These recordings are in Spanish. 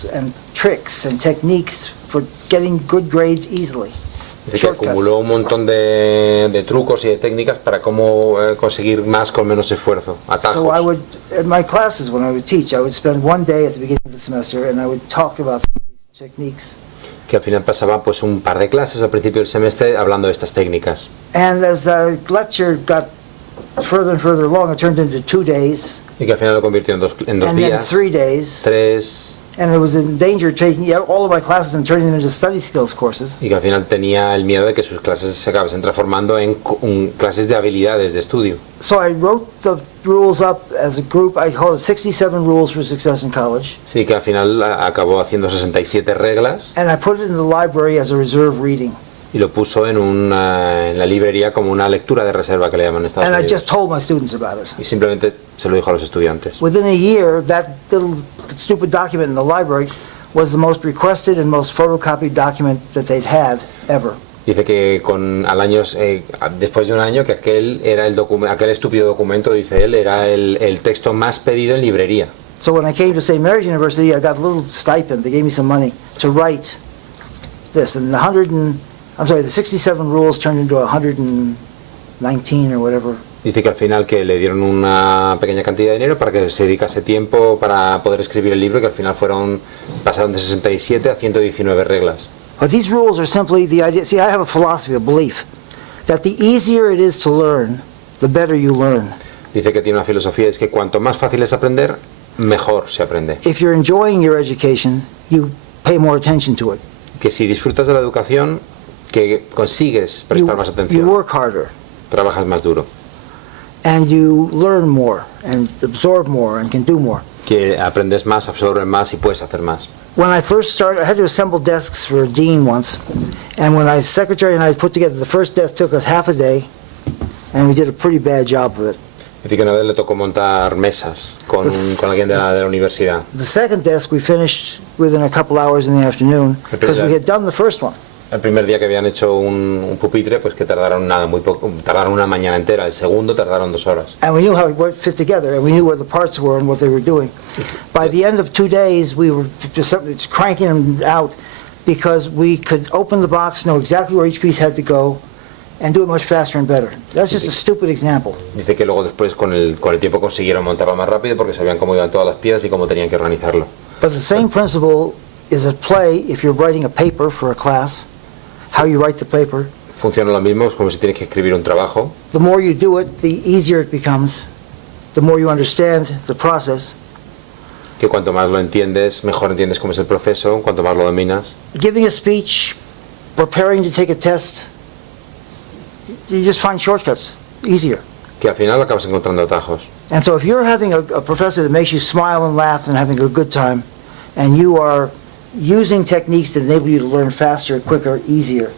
rules and tricks and techniques for getting good grades easily. Dice que acumuló un montón de trucos y de técnicas para cómo conseguir más con menos esfuerzo, atajos. So I would, in my classes when I would teach, I would spend one day at the beginning of the semester and I would talk about some of these techniques. Que al final pasaba pues un par de clases al principio del semestre hablando de estas técnicas. And as the lecture got further and further along, it turned into 2 days. Y que al final lo convirtió en dos and días, then 3 days. 3. And it was in danger of taking all of my classes and turning them into study skills courses. Y que al final tenía el miedo de que sus clases se acabasen transformando en clases de habilidades de estudio. So I wrote the rules up as a group. I called it 67 Rules for Success in College. Sí, que al final acabó haciendo 67 reglas. And I put it in the library as a reserve reading. Y lo puso en la librería como una lectura de reserva que le llaman en Estados And I Unidos. just told my students about it. Y simplemente se lo dijo a los estudiantes. Within a year, that little stupid document in the library was the most requested and most photocopied document that they'd had ever. Dice que al año, después de un año, que aquel estúpido documento, dice él, era el texto más pedido en librería. So when I came to St. Mary's University, I got a little stipend. They gave me some money to write this. And the 67 rules turned into 119 or whatever. Dice que al final que le dieron una pequeña cantidad de dinero para que se dedicase tiempo para poder escribir el libro, que al final pasaron de 67 a 119 reglas. But these rules are simply the idea. See, I have a philosophy, a belief, that the easier it is to learn, the better you learn. Dice que tiene una filosofía, es que cuanto más fácil es aprender, mejor se aprende. If you're enjoying your education, you pay more attention to it. Que si disfrutas de la educación, que consigues prestar más atención. You work harder. Trabajas más duro. And you learn more and absorb more and can do more. Que aprendes más, absorbes más y puedes hacer más. When I first started, I had to assemble desks for a dean once, and when my secretary and I put together the first desk, took us half a day, and we did a pretty bad job of it. Es decir, que una vez le tocó montar mesas con alguien de la universidad. The second desk we finished within a couple hours in the afternoon because we had done the first one. El primer día que habían hecho un pupitre, pues que tardaron muy poco, tardaron una mañana entera. El segundo tardaron 2 horas. And we knew how it fit together, and we knew where the parts were and what they were doing. By the end of 2 days, we were just cranking them out because we could open the box, know exactly where each piece had to go, and do it much faster and better. That's just a stupid example. Dice que luego después con el tiempo consiguieron montarlo más rápido porque sabían cómo iban todas las piezas y cómo tenían que organizarlo. But the same principle is at play if you're writing a paper for a class. How you write the paper. Funciona lo mismo, es como si tienes que escribir un trabajo. The more you do it, the easier it becomes. The more you understand the process. Que cuanto más lo entiendes, mejor entiendes cómo es el proceso, cuanto más lo dominas. Giving a speech, preparing to take a test, you just find shortcuts, easier. Que al final acabas encontrando atajos. And so if you're having a professor that makes you smile and laugh and having a good time, and you are using techniques that enable you to learn faster, quicker, easier.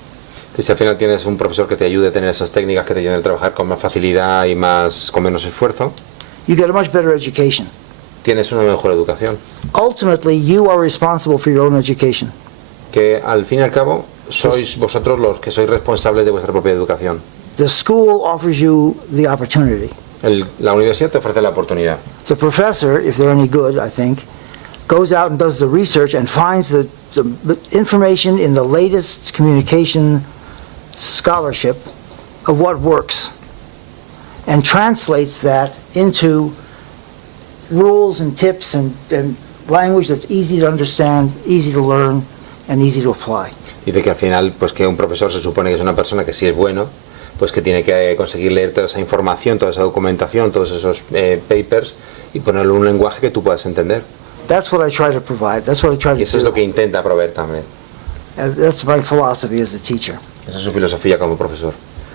Que si al final tienes un profesor que te ayude a tener esas técnicas, que te ayuden a trabajar con más facilidad y con menos esfuerzo, you get a much better education. Tienes una mejor educación. Ultimately, you are responsible for your own education. Que al fin y al cabo sois vosotros los que sois responsables de vuestra propia educación. The school offers you the opportunity. La universidad te ofrece la oportunidad. The professor, if they're any good, I think, goes out and does the research and finds the information in the latest communication scholarship of what works and translates that into rules and tips and language that's easy to understand, easy to learn, and easy to apply. Dice que al final, pues que un profesor se supone que es una persona que sí es bueno, pues que tiene que conseguir leer toda esa información, toda esa documentación, todos esos papers y ponerlo en un lenguaje que tú puedas entender. That's what I try to provide. That's what I try to do. Y eso es lo que intenta proveer también. That's my philosophy as a teacher. Esa es su filosofía como profesor.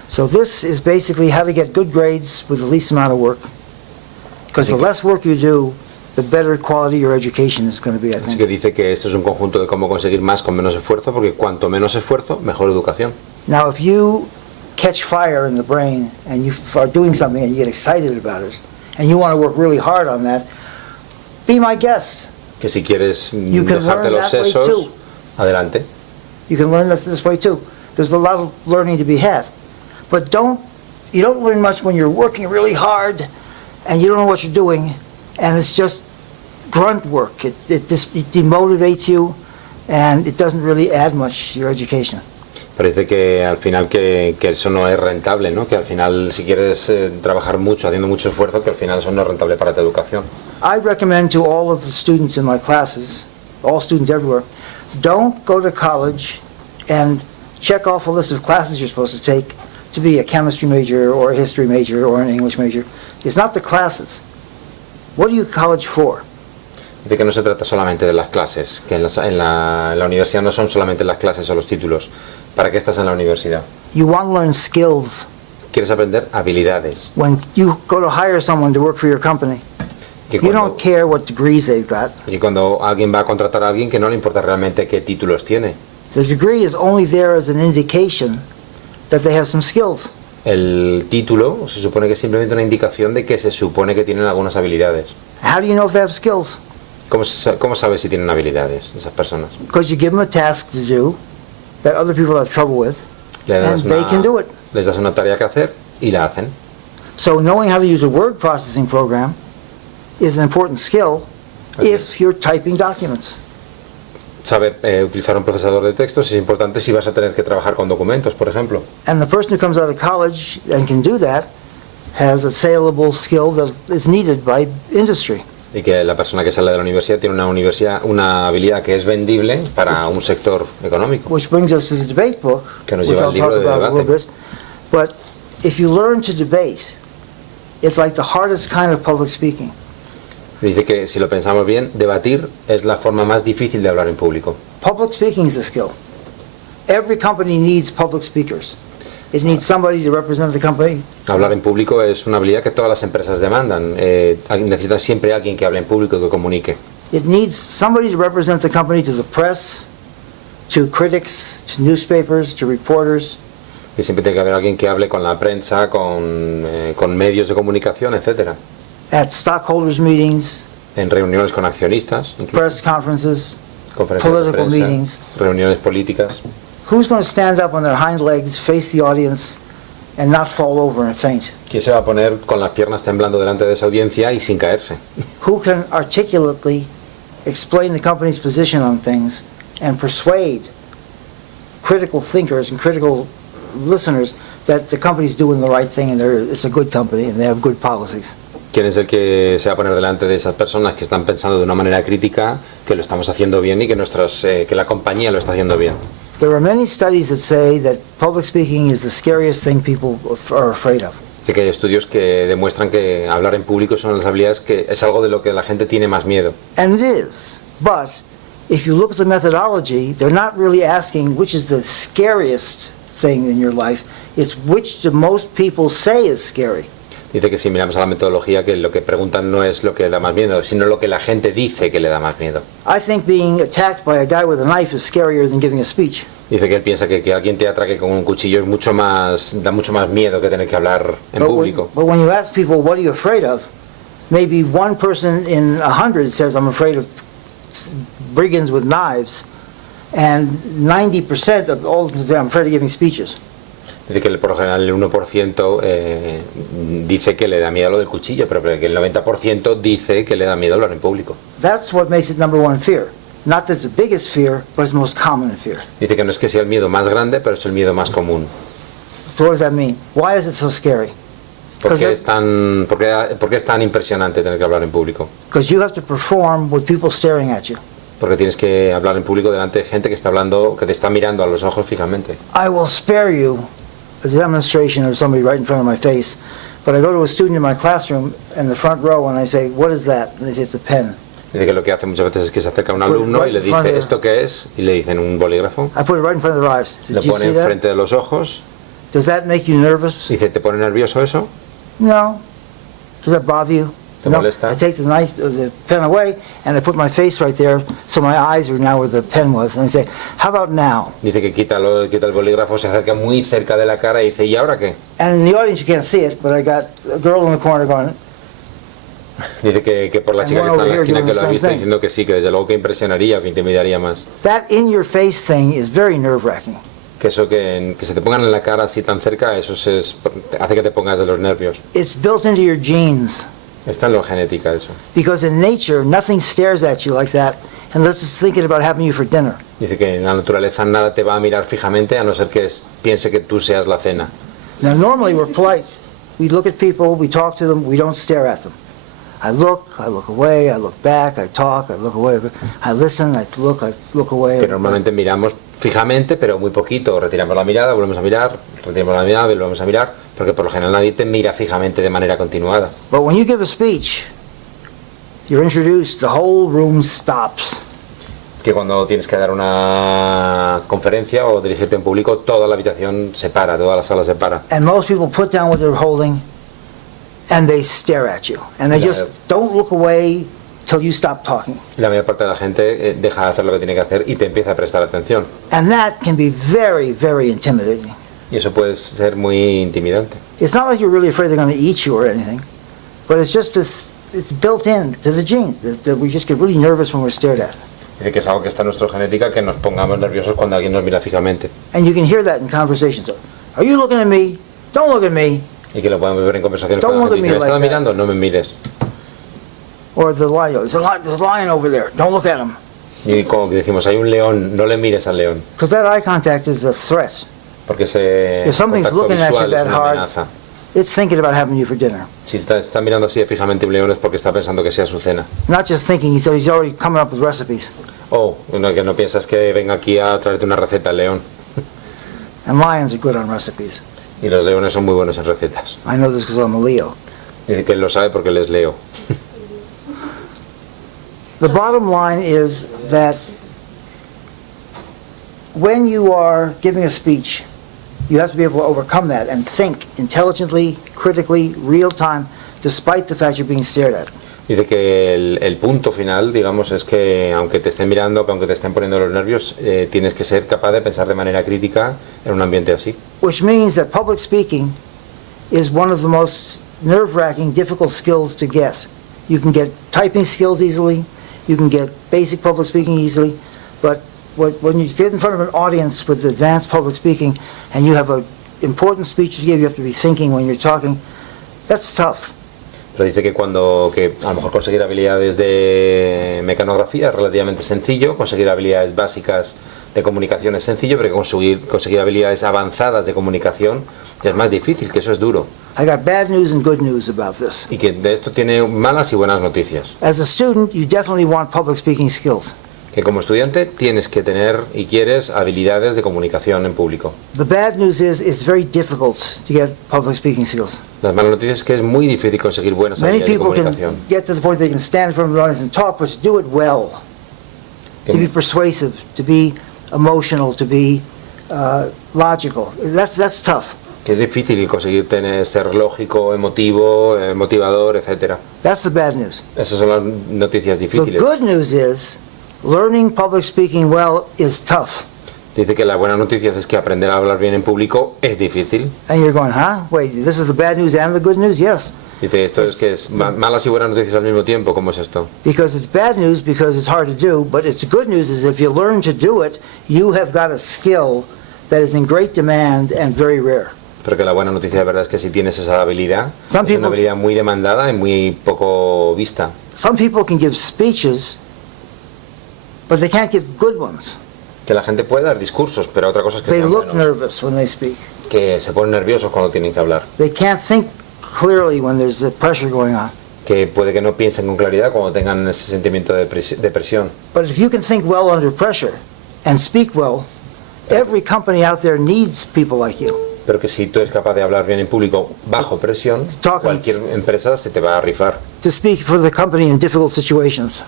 So this is basically how to get good grades with the least amount of work. Because the less work you do, the better quality your education is going to be, I think. Así que dice que esto es un conjunto de cómo conseguir más con menos esfuerzo, porque cuanto menos esfuerzo, mejor educación. Now, if you catch fire in the brain and you are doing something and you get excited about it, and you want to work really hard on that, be my guest. Que si quieres dejarte los sesos, adelante. You can learn this way too. There's a lot of learning to be had. But you don't learn much when you're working really hard and you don't know what you're doing, and it's just grunt work. It demotivates you, and it doesn't really add much to your education. Parece que al final que eso no es rentable, ¿no? Que al final si quieres trabajar mucho, haciendo mucho esfuerzo, que al final eso no es rentable para tu educación. I recommend to all of the students in my classes, all students everywhere, don't go to college and check off a list of classes you're supposed to take to be a chemistry major or a history major or an English major. It's not the classes. What are you college for? Dice que no se trata solamente de las clases, que en la universidad no son solamente las clases o los títulos. ¿Para qué estás en la universidad? You want to learn skills. Quieres aprender habilidades. When you go to hire someone to work for your company, Que you don't care what degrees they've got. y cuando alguien va a contratar a alguien, que no le importa realmente qué títulos tiene. The degree is only there as an indication that they have some skills. El título se supone que es simplemente una indicación de que se supone que tienen algunas habilidades. How do you know if they have skills? ¿Cómo sabes si tienen habilidades esas personas? Because you give them a task to do that other people have trouble with, and they can do it. Les das una tarea que hacer y la hacen. So knowing how to use a word processing program is an important skill if you're typing documents. Saber utilizar un procesador de textos es importante si vas a tener que trabajar con documentos, por ejemplo. And the person who comes out of college and can do that has a saleable skill that is needed by industry. Y que la persona que sale de la universidad tiene una habilidad que es vendible para un sector económico. Which brings us to the debate book, Que nos which lleva I'll al libro talk de about a little debate. bit. But if you learn to debate, it's like the hardest kind of public speaking. Dice que si lo pensamos bien, debatir es la forma más difícil de hablar en público. Public speaking is a skill. Every company needs public speakers. It needs somebody to represent the company. Hablar en público es una habilidad que todas las empresas demandan. Necesitan siempre alguien que hable en público y que comunique. It needs somebody to represent the company to the press, to critics, to newspapers, to reporters. Y siempre tiene que haber alguien que hable con la prensa, con medios de comunicación, etcétera. At stockholders meetings, En reuniones con accionistas, incluso press conferences, conferencias de political prensa, meetings. reuniones políticas. Who's going to stand up on their hind legs, face the audience, and not fall over and faint? ¿Quién se va a poner con las piernas temblando delante de esa audiencia y sin caerse? Who can articulately explain the company's position on things and persuade critical thinkers and critical listeners that the company's doing the right thing and it's a good company and they have good policies? ¿Quién es el que se va a poner delante de esas personas que están pensando de una manera crítica que lo estamos haciendo bien y que la compañía lo está haciendo bien? There are many studies that say that public speaking is the scariest thing people are afraid of. Que hay estudios que demuestran que hablar en público son las habilidades que es algo de lo que la gente tiene más miedo. And it is. But if you look at the methodology, they're not really asking which is the scariest thing in your life. It's which the most people say is scary. Dice que si miramos a la metodología, que lo que preguntan no es lo que le da más miedo, sino lo que la gente dice que le da más miedo. I think being attacked by a guy with a knife is scarier than giving a speech. Dice que él piensa que alguien te atraque con un cuchillo da mucho más miedo que tener que hablar en público. But when you ask people, what are you afraid of? Maybe one person in 100 says, I'm afraid of brigands with knives. And 90% of all of them say, I'm afraid of giving speeches. Dice que por lo general el 1% dice que le da miedo lo del cuchillo, pero que el 90% dice que le da miedo hablar en público. That's what makes it number one fear. Not that it's the biggest fear, but it's the most common fear. Dice que no es que sea el miedo más grande, pero es el miedo más común. So what does that mean? Why is it so scary? ¿Por qué es tan impresionante tener que hablar en público? Because you have to perform with people staring at you. Porque tienes que hablar en público delante de gente que te está mirando a los ojos fijamente. I will spare you a demonstration of somebody right in front of my face, but I go to a student in my classroom in the front row and I say, what is that? And they say, it's a pen. Dice que lo que hace muchas veces es que se acerca a un alumno y le dice, ¿esto qué es? Y le dicen un bolígrafo. I put it right in front of their eyes. Lo pone enfrente de los ojos. Does that make you nervous? Dice, ¿te pone nervioso eso? No. Does that bother you? ¿Te No. molesta? I take the pen away and I put my face right there so my eyes are now where the pen was. And I say, how about now? Dice que quita el bolígrafo, se acerca muy cerca de la cara y dice, ¿y ahora qué? And in the audience you can't see it, but I got a girl in the corner going, Dice que por la chica que está en la esquina que lo ha visto diciendo que sí, que desde luego que impresionaría o que intimidaría más. that in your face thing is very nerve-wracking. Que eso que se te pongan en la cara así tan cerca, eso hace que te pongas de los nervios. It's built into your genes. Está en lo genética eso. Because in nature, nothing stares at you like that unless it's thinking about having you for dinner. Dice que en la naturaleza nada te va a mirar fijamente a no ser que piense que tú seas la cena. Now, normally we're polite. We look at people, we talk to them, we don't stare at them. I look away, I look back, I talk, I look away, I listen, I look away. Que normalmente miramos fijamente, pero muy poquito. Retiramos la mirada, volvemos a mirar, retiramos la mirada, volvemos a mirar, porque por lo general nadie te mira fijamente de manera continuada. But when you give a speech, you're introduced, the whole room stops. Que cuando tienes que dar una conferencia o dirigirte en público, toda la habitación se para, toda la sala se para. And most people put down what they're holding and they stare at you. And they just don't look away till you stop talking. La mayor parte de la gente deja de hacer lo que tiene que hacer y te empieza a prestar atención. And that can be very, very intimidating. Y eso puede ser muy intimidante. It's not like you're really afraid they're going to eat you or anything, but it's just this, it's built in to the genes that we just get really nervous when we're stared at. Dice que es algo que está en nuestra genética, que nos pongamos nerviosos cuando alguien nos mira fijamente. And you can hear that in conversations. Are you looking at me? Don't look at me. Y que lo podemos ver en conversaciones Don't con la look gente. at me ¿Me estás like that. mirando? No me mires. Or the lion. There's a lion over there. Don't look at him. Y como que decimos, hay un león, no le mires al león. Because that eye contact is a threat. Porque ese If something's contacto looking at you visual es that una hard, amenaza. it's thinking about having you for dinner. Si está mirando así fijamente un león es porque está pensando que sea su cena. Not just thinking, he's already coming up with recipes. O que no piensas que venga aquí a traerte una receta al león. And lions are good on recipes. Y los leones son muy buenos en recetas. I know this because I'm a Leo. Dice que él lo sabe porque les leo. The bottom line is that when you are giving a speech, you have to be able to overcome that and think intelligently, critically, real time, despite the fact you're being stared at. Dice que el punto final, digamos, es que aunque te estén mirando, que aunque te estén poniendo los nervios, tienes que ser capaz de pensar de manera crítica en un ambiente así. Which means that public speaking is one of the most nerve-wracking, difficult skills to get. You can get typing skills easily, you can get basic public speaking easily, but when you get in front of an audience with advanced public speaking and you have an important speech to give, you have to be thinking when you're talking, that's tough. Pero dice que que a lo mejor conseguir habilidades de mecanografía es relativamente sencillo, conseguir habilidades básicas de comunicación es sencillo, pero conseguir habilidades avanzadas de comunicación ya es más difícil, que eso es duro. I got bad news and good news about this. Y que de esto tiene malas y buenas noticias. As a student, you definitely want public speaking skills. Que como estudiante tienes que tener y quieres habilidades de comunicación en público. The bad news is it's very difficult to get public speaking skills. Las malas noticias es que es muy difícil conseguir buenas Many habilidades de people comunicación. can get to the point they can stand in front of the audience and talk, but to do it well, to be persuasive, to be emotional, to be logical, that's tough. Que es difícil conseguir ser lógico, emotivo, motivador, etcétera. That's the bad news. Esas son las noticias The difíciles. good news is learning public speaking well is tough. Dice que la buena noticia es que aprender a hablar bien en público es difícil. And you're going, huh? Wait, this is the bad news and the good news? Yes. Dice, esto es que es malas y buenas noticias al mismo tiempo. ¿Cómo es esto? Because it's bad news because it's hard to do, but it's good news is if you learn to do it, you have got a skill that is in great demand and very rare. Porque la buena noticia de verdad es que si tienes esa habilidad, Some es una people- habilidad muy demandada y muy poco vista. Some people can give speeches, but they can't give good ones. Que la gente puede dar discursos, pero otra cosa es que They sean look buenos. nervous when they speak. Que se ponen nerviosos cuando tienen que hablar. They can't think clearly when there's the pressure going on. Que puede que no piensen con claridad cuando tengan ese sentimiento de presión. But if you can think well under pressure and speak well, every company out there needs people like you. Pero que si tú eres capaz de hablar bien en público bajo presión, cualquier empresa se te va a rifar. To speak for the company in difficult situations.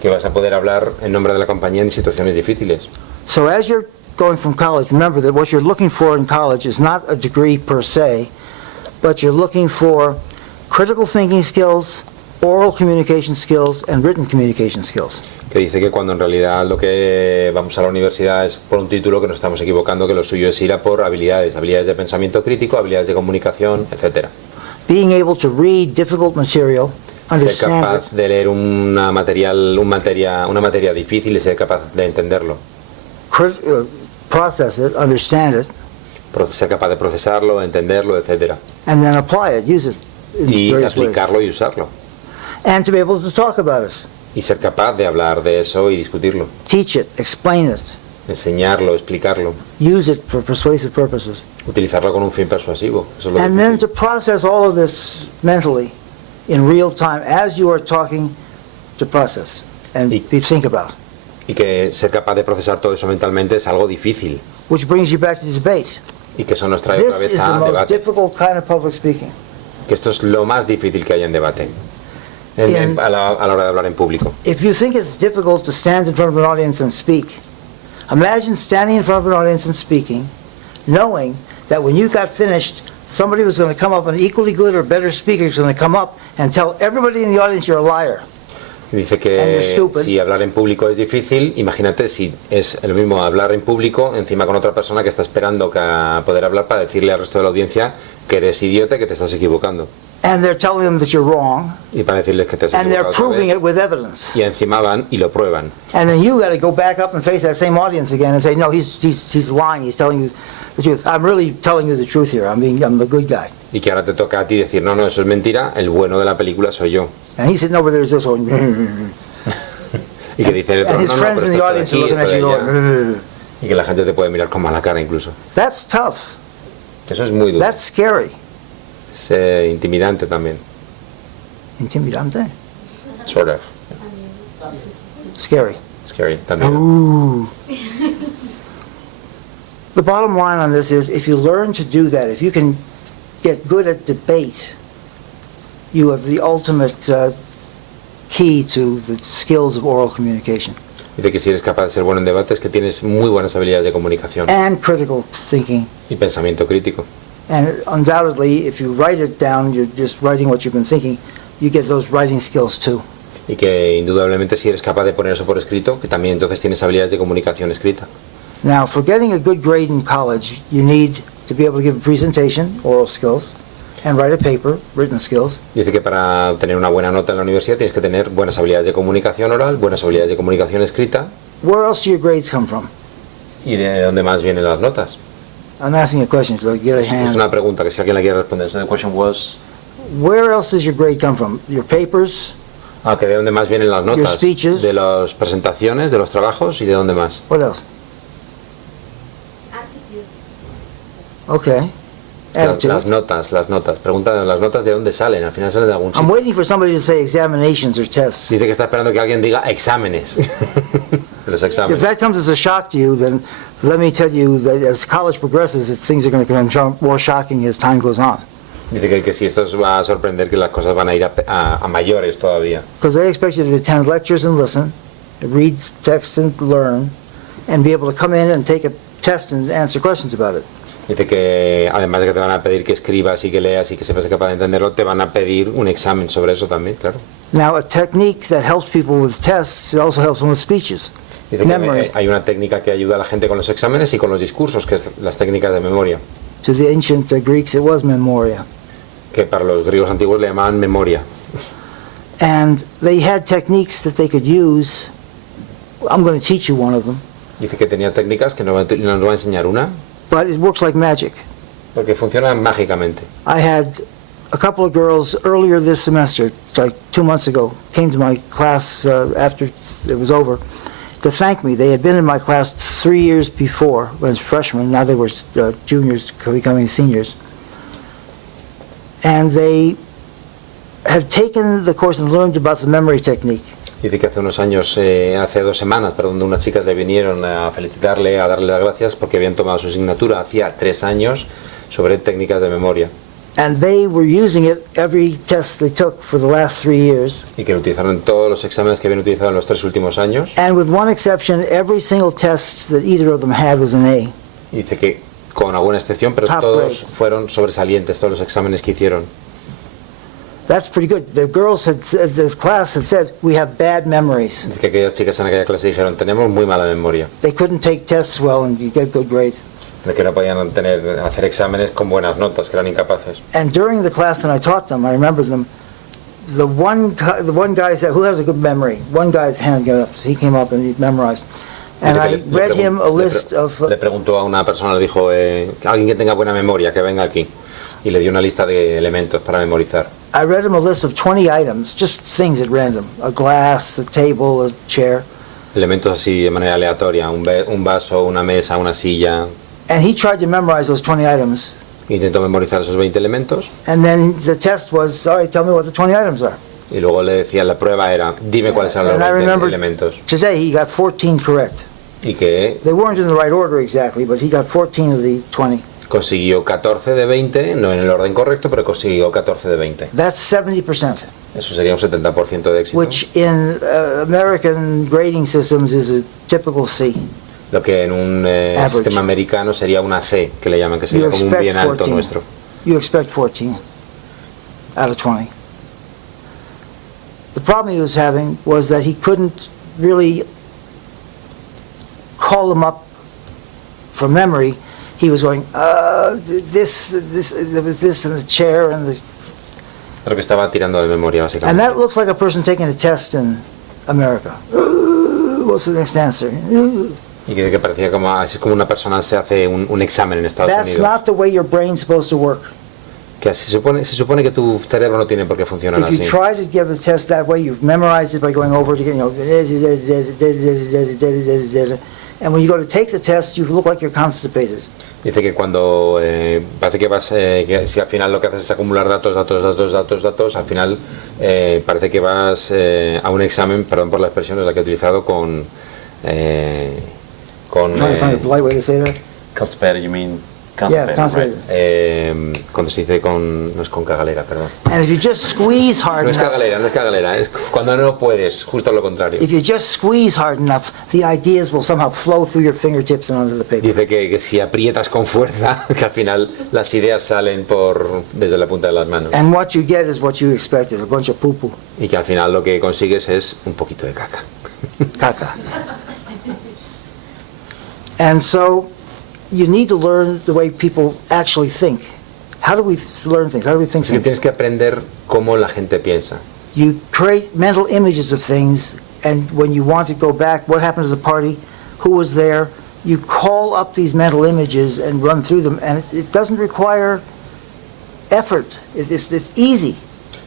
Que vas a poder hablar en nombre de la compañía en situaciones difíciles. So as you're going from college, remember that what you're looking for in college is not a degree per se, but you're looking for critical thinking skills, oral communication skills, and written communication skills. Que dice que cuando en realidad lo que vamos a la universidad es por un título, que nos estamos equivocando, que lo suyo es ir a por habilidades de pensamiento crítico, habilidades de comunicación, etcétera. Being able to read difficult material, Ser understand capaz it, de leer una materia difícil y ser capaz de entenderlo. process it, understand it, Ser capaz de procesarlo, entenderlo, etcétera. and then apply it, use it in Y various ways. aplicarlo y usarlo. and to be able to talk about it, y ser capaz de hablar de eso y discutirlo, teach it, explain it, enseñarlo, explicarlo, use it for persuasive purposes. utilizarlo con un fin persuasivo. Eso es lo And then difícil. to process all of this mentally in real time as you are talking, to process and think about. Y que ser capaz de procesar todo eso mentalmente es algo difícil. Which brings you back to debate. Y que eso nos trae otra This vez is the a most debate. difficult kind of public speaking. Que esto es lo más difícil que hay en debate. A la hora de hablar en público. If you think it's difficult to stand in front of an audience and speak, imagine standing in front of an audience and speaking, knowing that when you got finished, somebody was going to come up, an equally good or better speaker is going to come up and tell everybody in the audience you're a liar. Y dice que si hablar en público es difícil, imagínate si es lo mismo hablar en público encima con otra persona que está esperando a poder hablar para decirle al resto de la audiencia que eres idiota, que te estás equivocando. And they're telling them that you're wrong. Y para decirles que te has And they're equivocado otra proving vez. it with evidence. Y encima van y lo prueban. And then you got to go back up and face that same audience again and say, no, he's lying. He's telling you the truth. I'm really telling you the truth here. I'm the good guy. Y que ahora te toca a ti decir, no, eso es mentira, el bueno de la película soy yo. And he's sitting over there just going, Y que dice, and his friends in the audience are looking at you going, y que la gente te puede mirar con mala cara incluso. That's tough. Eso es muy duro. That's scary. Es intimidante también. Intimidante? Sort of. Scary. Scary también. Ooh. The bottom line on this is, if you learn to do that, if you can get good at debate, you have the ultimate key to the skills of oral communication. Dice que si eres capaz de ser bueno en debates, que tienes muy buenas habilidades de comunicación And critical thinking. y pensamiento crítico. And undoubtedly, if you write it down, you're just writing what you've been thinking, you get those writing skills too. Y que indudablemente si eres capaz de poner eso por escrito, que también entonces tienes habilidades de comunicación escrita. Now, for getting a good grade in college, you need to be able to give a presentation, oral skills, and write a paper, written skills. Dice que para tener una buena nota en la universidad tienes que tener buenas habilidades de comunicación oral, buenas habilidades de comunicación escrita. Where else do your grades come from? ¿Y de dónde más vienen las notas? I'm asking a question, so get a Es hand. una pregunta que si alguien la quiere responder. So the question was... Where else does your grade come from? Your papers? que de dónde más vienen las Your notas. speeches. De las presentaciones, de los trabajos y de dónde más. What else? Attitude. Okay. Attitude. Las notas. Pregunta de las notas de dónde salen. Al final salen de algún I'm sitio. waiting for somebody to say examinations or tests. Dice que está esperando que alguien diga exámenes. Los If exámenes. that comes as a shock to you, then let me tell you that as college progresses, things are going to become more shocking as time goes on. Dice que si esto os va a sorprender, que las cosas van a ir a mayores todavía. Because they expect you to attend lectures and listen, read texts and learn, and be able to come in and take a test and answer questions about it. Dice que además de que te van a pedir que escribas y que leas y que sepas capaz de entenderlo, te van a pedir un examen sobre eso también, claro. Now, a technique that helps people with tests also helps them with speeches. Dice que hay una técnica que ayuda a la gente con los exámenes y con los discursos, que es las técnicas de memoria, To the ancient Greeks, it was memoria. que para los griegos antiguos le llamaban memoria. And they had techniques that they could use. I'm going to teach you one of them. Dice que tenía técnicas que nos va a enseñar una, But it works like magic. porque funciona mágicamente. I had a couple of girls earlier this semester, like 2 months ago, came to my class after it was over to thank me. They had been in my class 3 years before, when freshmen, now they were juniors becoming seniors. And they had taken the course and learned about the memory technique. Dice que hace unos años, hace 2 semanas, perdón, unas chicas le vinieron a felicitarle, a darle las gracias porque habían tomado su asignatura hacía 3 años sobre técnicas de memoria. And they were using it every test they took for the last 3 years. Y que lo utilizaron en todos los exámenes que habían utilizado en los 3 últimos años. And with one exception, every single test that either of them had was an A. Y dice que con alguna excepción, pero Top todos grade. fueron sobresalientes, todos los exámenes que hicieron. That's pretty good. The girls had, the class had said, we have bad memories. Dice que aquellas chicas en aquella clase dijeron, tenemos muy mala memoria, They couldn't take tests well and you get good grades. de que no podían hacer exámenes con buenas notas, que eran incapaces. And during the class that I taught them, I remember them, the one guy said, who has a good memory? One guy's hand got up, he came up and he memorized. And Dice I que read him a list of, le preguntó a una persona, le dijo, alguien que tenga buena memoria, que venga aquí. y le dio una lista de elementos para memorizar. I read him a list of 20 items, just things at random. A glass, a table, a chair. Elementos así de manera aleatoria, un vaso, una mesa, una silla. And he tried to memorize those 20 items. Intentó memorizar esos 20 elementos. And then the test was, all right, tell me what the 20 items are. Y luego le decía, la prueba era, dime cuáles eran los And I 20 remember elementos. today he got 14 correct. Y que They weren't in the right order exactly, but he got 14 of the 20. consiguió 14 de 20, no en el orden correcto, pero consiguió 14 de 20. That's 70%, Eso sería un 70% de éxito. which in American grading systems is a typical C. Lo que en un Average. sistema americano sería una C, que le llaman, que sería You como un expect bien alto 14. nuestro. You expect 14 out of 20. The problem he was having was that he couldn't really call them up from memory. He was going, there was this in the chair, and Lo que estaba tirando de memoria, that básicamente. looks like a person taking a test in America. What's the next answer? Y que parecía como, así es como una persona se hace un examen en Estados That's Unidos. not the way your brain's supposed to work. Que así se supone que tu cerebro no tiene por qué funcionar If you así. try to give a test that way, you've memorized it by going over it again, and when you go to take the test, you look like you're constipated. Dice que cuando parece que vas, que si al final lo que haces es acumular datos, al final parece que vas a un examen, perdón por la expresión, es la que he utilizado con Trying to find a polite way to say that. Constipated, you mean Yeah, constipated, constipated. cuando se dice con, no es con cagalera, perdón. And if you just squeeze hard No es enough, cagalera, no es cagalera, es cuando no puedes, justo lo contrario. if you just squeeze hard enough, the ideas will somehow flow through your fingertips and onto the paper. Dice que si aprietas con fuerza, que al final las ideas salen desde la punta de las manos. And what you get is what you expected, a bunch of poo-poo, Y que al final lo que consigues es un poquito de caca. caca. And so you need to learn the way people actually think. How do we learn things? How do we think Así que things? tienes que aprender cómo la gente piensa. You create mental images of things, and when you want to go back, what happened to the party, who was there, you call up these mental images and run through them, and it doesn't require effort. It's easy.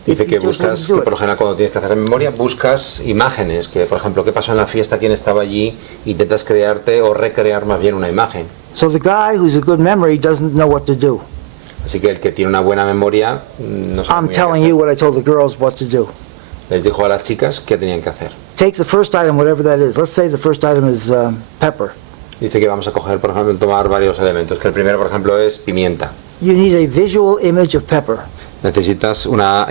if Dice you que just learn buscas, to do que it. por lo general cuando tienes que hacer memoria, buscas imágenes, que por ejemplo, qué pasó en la fiesta, quién estaba allí, intentas crearte o recrear más bien una imagen. So the guy who's a good memory doesn't know what to do. Así que el que tiene una buena memoria, no sabe I'm muy bien qué telling hacer. you what I told the girls what to do. Les dijo a las chicas qué tenían que hacer. Take the first item, whatever that is. Let's say the first item is pepper. Dice que vamos a coger, por ejemplo, tomar varios elementos, que el primero, por ejemplo, es pimienta. You need a visual image of pepper. Necesitas una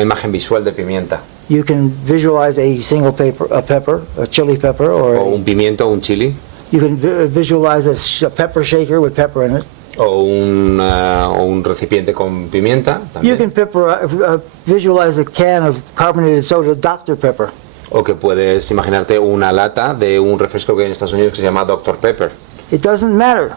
imagen visual de pimienta, You can visualize a single pepper, a chili pepper, o or un pimiento, o un chili, you can visualize a pepper shaker with pepper in it. o un recipiente con pimienta You también. can visualize a can of carbonated soda, Dr. Pepper. O que puedes imaginarte una lata de un refresco que hay en Estados Unidos que se llama Dr. Pepper. It doesn't matter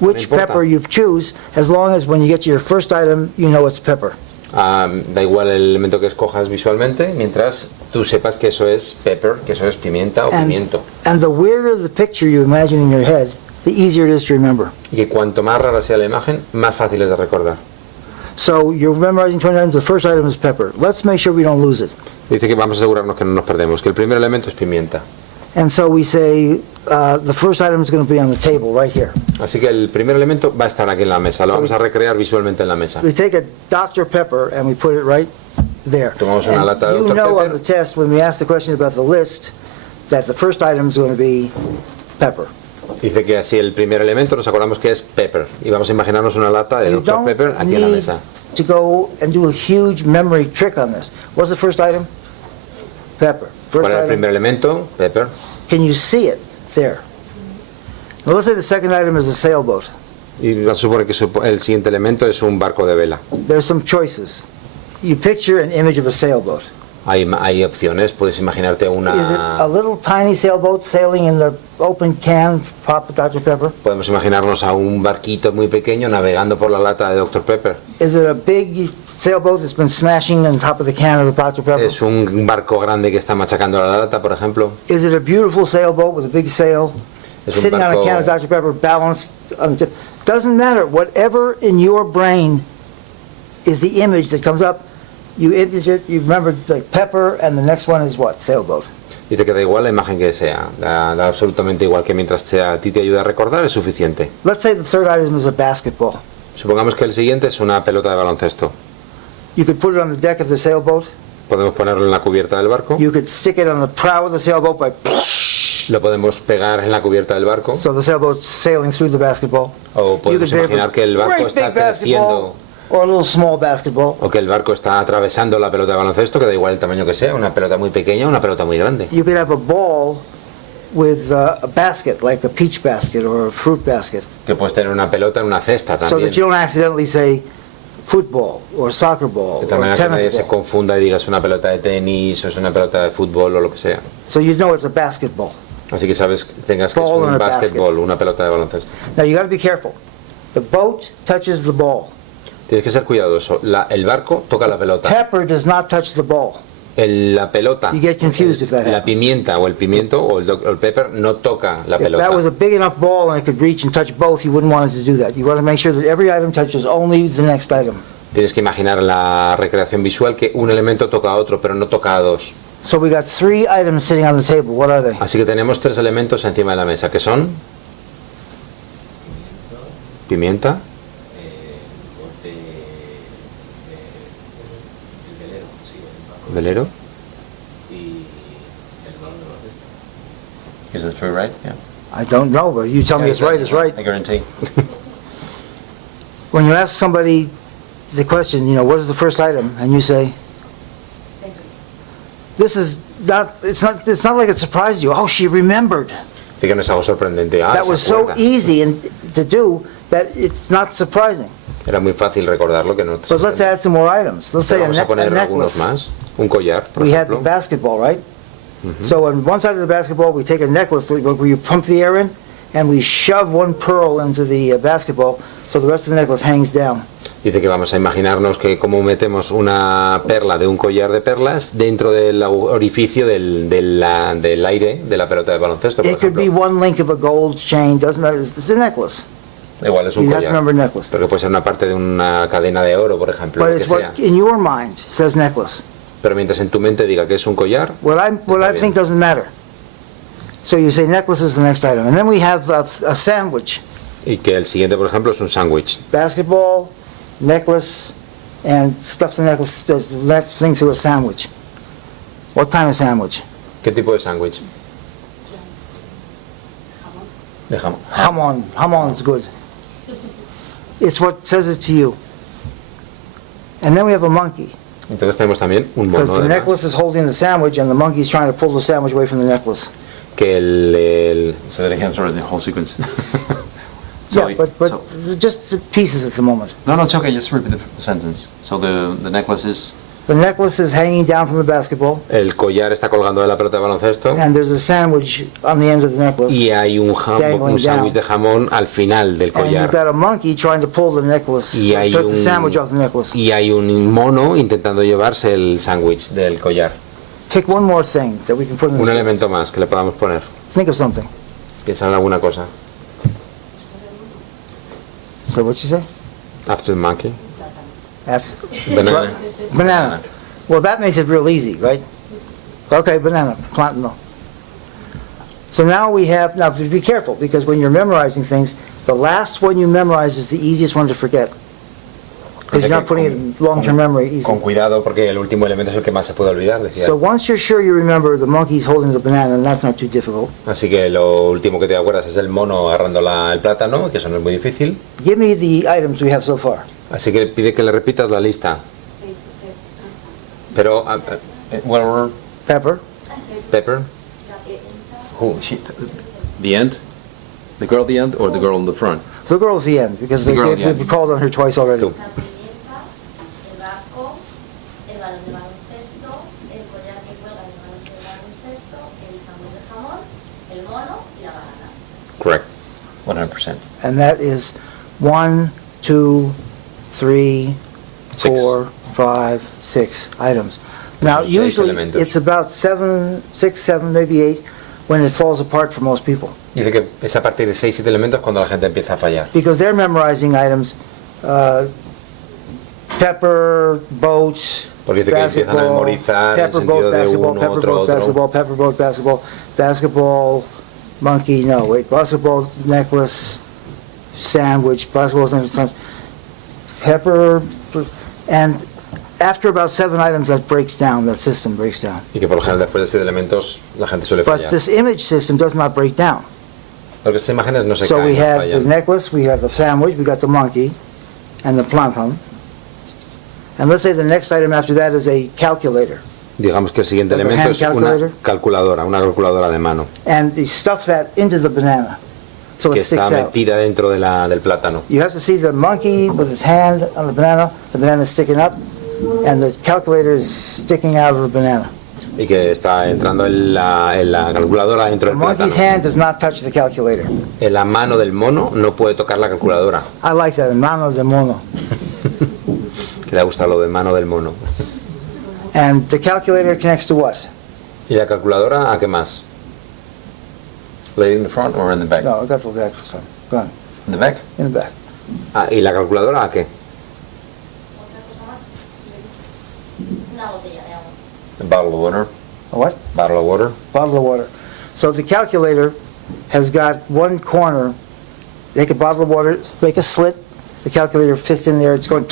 which importa. pepper you choose, as long as when you get to your first item, you know it's pepper. Da igual el elemento que escojas visualmente, mientras tú sepas que eso es pepper, que eso es pimienta o pimiento. And the weirder the picture you imagine in your head, the easier it is to remember. Y que cuanto más rara sea la imagen, más fácil es de recordar. So you're memorizing 20 items, the first item is pepper. Let's make sure we don't lose it. Dice que vamos a asegurarnos que no nos perdemos, que el primer elemento es pimienta. And so we say the first item is going to be on the table right here. Así que el primer elemento va a estar aquí en la mesa, lo So vamos a recrear visualmente en la mesa. We take a Dr. Pepper and we put it right there. Tomamos una And lata de you Dr. know on Pepper. the test, when we ask the question about the list, that the first item is going to be pepper. Dice que así el primer elemento nos acordamos que es pepper y vamos a imaginarnos una lata de You Dr. don't Pepper aquí en la need mesa. to go and do a huge memory trick on this. What's the first item? Pepper. First ¿Cuál es el item. primer elemento? Pepper. Can you see it there? Now let's say the second item is a sailboat. Y vamos a suponer que el siguiente elemento es un barco de vela. There's some choices. You picture an image of a sailboat. Hay opciones, puedes imaginarte Is it a una... little tiny sailboat sailing in the open can, pop of Dr. Pepper? Podemos imaginarnos a un barquito muy pequeño navegando por la lata de Dr. Pepper. Is it a big sailboat that's been smashing on top of the can of the Dr. Pepper? Es un barco grande que está machacando la lata, por ejemplo. Is it a beautiful sailboat with a big sail, Es un sitting on a barco- can of Dr. Pepper, balanced on the tip? Doesn't matter. Whatever in your brain is the image that comes up. You image it, you remember like pepper, and the next one is what? Sailboat. Y te queda igual la imagen que sea, da absolutamente igual, que mientras a ti te ayuda a recordar es suficiente. Let's say the third item is a basketball. Supongamos que el siguiente es una pelota de baloncesto. You could put it on the deck of the sailboat. Podemos ponerlo en la cubierta del barco. You could stick it on the prow of the sailboat by Lo podemos pegar en la cubierta del barco. so the sailboat's sailing through the basketball. O podemos imaginar que el barco Great está big basketball creciendo, or a little small basketball. o que el barco está atravesando la pelota de baloncesto, que da igual el tamaño que sea, una pelota muy pequeña o una pelota muy grande. You could have a ball with a basket, like a peach basket or a fruit basket, Que puedes tener una pelota en una cesta so también. that you don't accidentally say football or soccer ball De tal or manera que nadie tennis se ball. confunda y diga es una pelota de tenis o es una pelota de fútbol o lo que sea. So you know it's a basketball. Así que sabes, tengas que es Ball in un a básquetbol, una pelota de baloncesto. Now you got to be careful. The boat touches the ball. Tienes que ser cuidadoso. El barco toca la pelota. Pepper does not touch the ball. La pelota, You get confused if that la happens. pimienta o el pimiento o el pepper no toca la If that was pelota. a big enough ball and it could reach and touch both, you wouldn't want it to do that. You want to make sure that every item touches only the next item. Tienes que imaginar la recreación visual que un elemento toca a otro, pero no toca a dos. So we got 3 items sitting on the table. What are they? Así que tenemos 3 elementos encima de la mesa, que son pimienta, velero. Is that true, right? Yeah. I don't know, but you tell me it's right, it's right. I guarantee. When you ask somebody the question, you know, what is the first item? And you say, this is not, it's not like it surprised you. Oh, she remembered. Así que no es algo sorprendente. That Se was so acuerda. easy to do that it's not surprising. Era muy fácil recordarlo que no te But let's sorprende. add some more items. Let's say Vamos a a poner algunos necklace. más. Un collar, por We had the ejemplo. basketball, right? So on one side of the basketball, we take a necklace where you pump the air in, and we shove one pearl into the basketball, so the rest of the necklace hangs down. Dice que vamos a imaginarnos que como metemos una perla de un collar de perlas dentro del orificio del aire de la pelota de baloncesto, por It could be ejemplo. one link of a gold chain, doesn't matter, it's a necklace. Igual es un You have to collar. remember necklace. Pero que puede ser una parte de una cadena de oro, por ejemplo, But lo que it's sea. what, in your mind, says necklace. Pero mientras en tu mente diga que es un collar, What I Está think bien. doesn't matter. So you say necklace is the next item. And then we have a sandwich. y que el siguiente, por ejemplo, es un sándwich. Basketball, necklace, and stuff the necklace, the next thing through a sandwich. What kind of sandwich? ¿Qué tipo de sándwich? De jamón. Hamon. Hamon is good. It's what says it to you. And then we have a monkey. Entonces tenemos también un Because mono the además, necklace is holding the sandwich and the monkey's trying to pull the sandwich away from the necklace. que el So that again, sorry, the whole sequence. Yeah, but just the pieces at the moment. No, it's okay, just repeat the sentence. So the necklace is, The necklace is hanging down from the basketball, el collar está colgando de la pelota de baloncesto and there's a sandwich on the end of the necklace. y hay un Dangling sándwich down. de jamón al final del And you've collar. got a monkey trying to pull the necklace, Y hay the sandwich off the necklace. y hay un mono intentando llevarse el sándwich del collar. Pick one more thing that we can put in Un this elemento list. más que le podamos poner. Think of something. Piensa en alguna cosa. So what'd you say? After the monkey. Banana. Banana. Banana. Well, that makes it real easy, right? Okay, banana, no. So now we have, now be careful, because when you're memorizing things, the last one you memorize is the easiest one to forget. Because you're not putting it in long-term memory easy. Con cuidado porque el último elemento es el que más se puede olvidar, decía. So once you're sure you remember the monkey's holding the banana, and that's not too difficult, Así que lo último que te acuerdas es el mono agarrando el plátano, que eso no es muy difícil. give me the items we have so far. Así que pide que le repitas la lista. Pero, well, Pepper, pepper, the end? The girl at the end or the girl in the front? the girl at the end, because The girl at the we've end. called on her twice already. tú. La pimienta, el barco, el balón de baloncesto, el collar que cuelga del balón de baloncesto, el sándwich de jamón, el mono y la banana. Correct. 100%. And that is 1, 2, 3, 4, 5, 6 items. Now, Seis usually, elementos. it's about 7, 6, 7, maybe 8, when it falls apart for most people. Dice que es a partir de 6-7 elementos cuando la gente empieza a fallar. Because they're memorizing items pepper, boat, Porque dice que empiezan a basketball, memorizar el pepper, sentido boat, de basketball, uno, pepper, otro, boat, otro. basketball, pepper, boat, basketball, basketball, monkey, no, wait, basketball, necklace, sandwich, basketball, pepper, and after about 7 items, that breaks down, that system breaks down. Y que por lo general después de 7 elementos la gente suele But fallar. this image system does not break down. Porque esas imágenes no se So we caen, no have the fallan. necklace, we have the sandwich, we got the monkey, and the plantain. And let's say the next item after that is a calculator. Digamos que el siguiente Like a elemento hand es una calculator? una calculadora de mano, And they stuff that into the banana, so que it sticks está out. metida dentro de del plátano. You have to see the monkey with his hand on the banana is sticking up, and the calculator is sticking out of the banana. Y que está entrando en la calculadora dentro The del monkey's plátano. hand does not touch the calculator. En la mano del mono no puede tocar la calculadora. I like that, mano de mono. Que le ha gustado lo de mano del mono. And the calculator connects to what? ¿Y la calculadora a qué más? Lady in the front or in the back? No, I got the back this time. Go on, In the back? in the back. Ah, ¿y la calculadora a qué? Otra cosa más. Una botella de agua. A bottle of water? A what? Bottle of water. Bottle of water. So the calculator has got one corner, take a bottle of water, make a slit, the calculator fits in there, it's going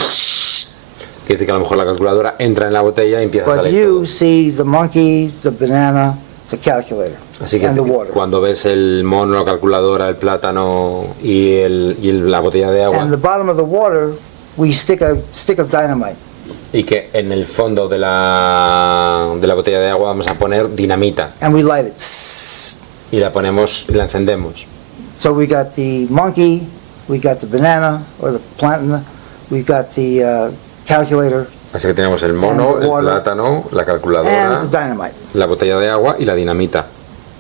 Quiere decir que a lo mejor la calculadora entra en la botella y empieza a but salir you todo. see the monkey, the banana, the calculator, Así que and the water. cuando ves el mono, la calculadora, el plátano y la botella de agua, And the bottom of the water, we stick a stick of dynamite. y que en el fondo de la botella de agua vamos a poner dinamita And we light it. y la ponemos y la encendemos. So we got the monkey, we got the banana, or the plantain, we've got the calculator, Así que tenemos el mono, And the el water. plátano, la calculadora, and the dynamite. la botella de agua y la dinamita.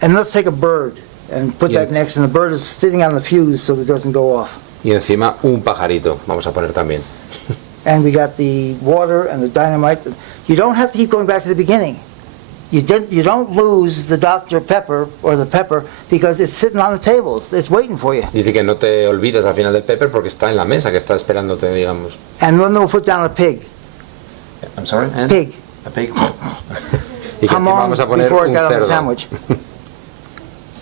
And let's take a bird and put that Yeah. next, and the bird is sitting on the fuse so that it doesn't go off. Y encima un pajarito vamos a poner también. And we got the water and the dynamite. You don't have to keep going back to the beginning. You don't lose the Dr. Pepper or the pepper because it's sitting on the table. It's waiting for you. Dice que no te olvides al final del pepper porque está en la mesa, que está esperándote, digamos. And then we'll put down a pig. I'm sorry? And? Pig. A pig? Y que How encima long vamos a poner before it un got on the cerdo. sandwich?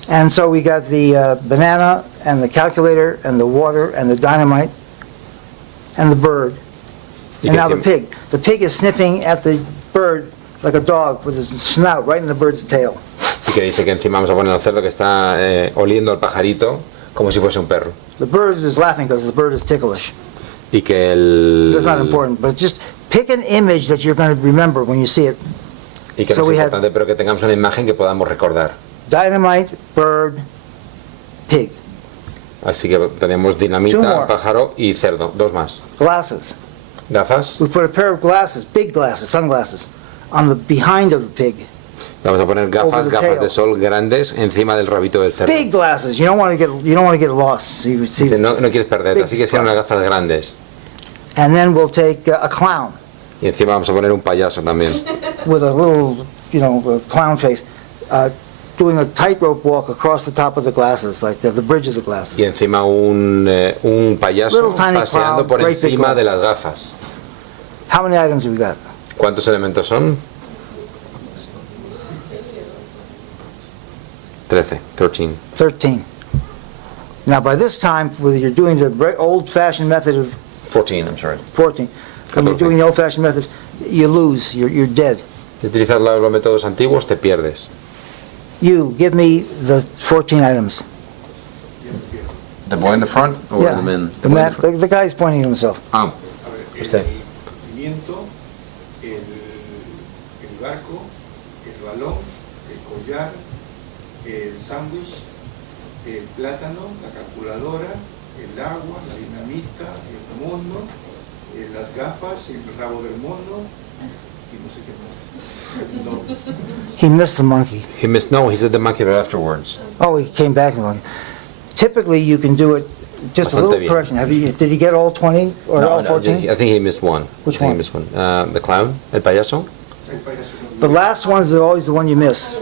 And so we got the banana and the calculator and the water and the dynamite and the bird. Y And que now the encima- pig. The pig is sniffing at the bird like a dog with his snout right in the bird's tail. Y que dice que encima vamos a poner al cerdo que está oliendo al pajarito como si fuese un perro. The bird is laughing because the bird is ticklish. Y que el... That's not important, but just pick an image that you're going to remember when you see it. Y que So no we es had- importante, pero que tengamos una imagen que podamos recordar. Dynamite, bird, pig. Así que tenemos Two dinamita, more. pájaro y cerdo. Dos más. Glasses. Gafas. We put a pair of glasses, big glasses, sunglasses, on the behind of the pig. Vamos a poner gafas, Over the gafas tail. de sol grandes encima del rabito del cerdo. Big glasses. You don't want to get lost. So you see. Dice, no quieres perderte, Big así que sean unas glasses. gafas grandes. And then we'll take a clown Y encima vamos a poner un payaso también. with a little, clown face, doing a tightrope walk across the top of the glasses, like the bridge of the glasses. Y encima un payaso Little tiny paseando clown, por great big encima de glasses. las gafas. How many items have we got? ¿Cuántos elementos son? 13. 13. Now, by this time, whether you're doing the old-fashioned method of 14, I'm sorry. 14, when you're 14. doing the old-fashioned method, you lose. You're dead. Si utilizas los métodos antiguos te pierdes. You give me the 14 items. The boy in the front or Yeah, the man? the boy in man, the front. the guy's pointing to himself. Ah, El usted. pimiento, el barco, el balón, el collar, el sándwich, el plátano, la calculadora, el agua, la dinamita, el mono, las gafas, el rabo del mono y no sé qué más. No. He missed the monkey. He said the monkey right afterwards. Oh, he came back to the monkey. Typically, you can do it, just a Bastante little bien. correction. Did he get all 20 or No, all no, 14? I think he missed one. Which I think one? He missed one. The clown, el payaso El payaso no. The last one's always the one you miss.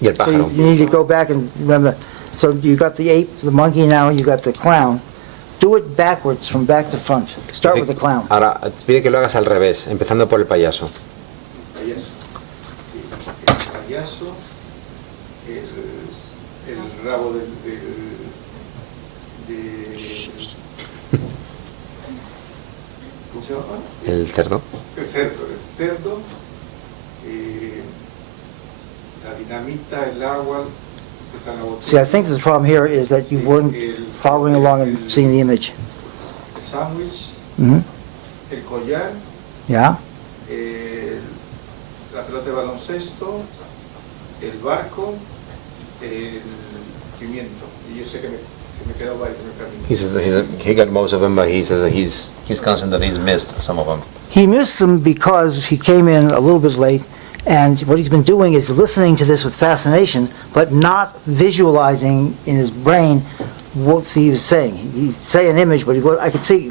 y el So pájaro. you need to go back and remember. So you got the ape, the monkey now, you got the clown. Do it backwards, from back to front. Start with the clown. Ahora, pide que lo hagas al revés, empezando por el payaso. Payaso. El payaso, el rabo ¿cómo se llama? El cerdo. El cerdo, la dinamita, el agua, que está en la botella. See, I think the problem here is that you weren't following along and seeing the image. El sándwich, Mhm. el collar, Yeah? la pelota de baloncesto, el barco, el pimiento. Y yo sé que se me quedó varios en el camino. He got most of them, but he says that he's conscious that he's missed some of them. He missed them because he came in a little bit late, and what he's been doing is listening to this with fascination, but not visualizing in his brain what he was saying. He'd say an image, but I could see,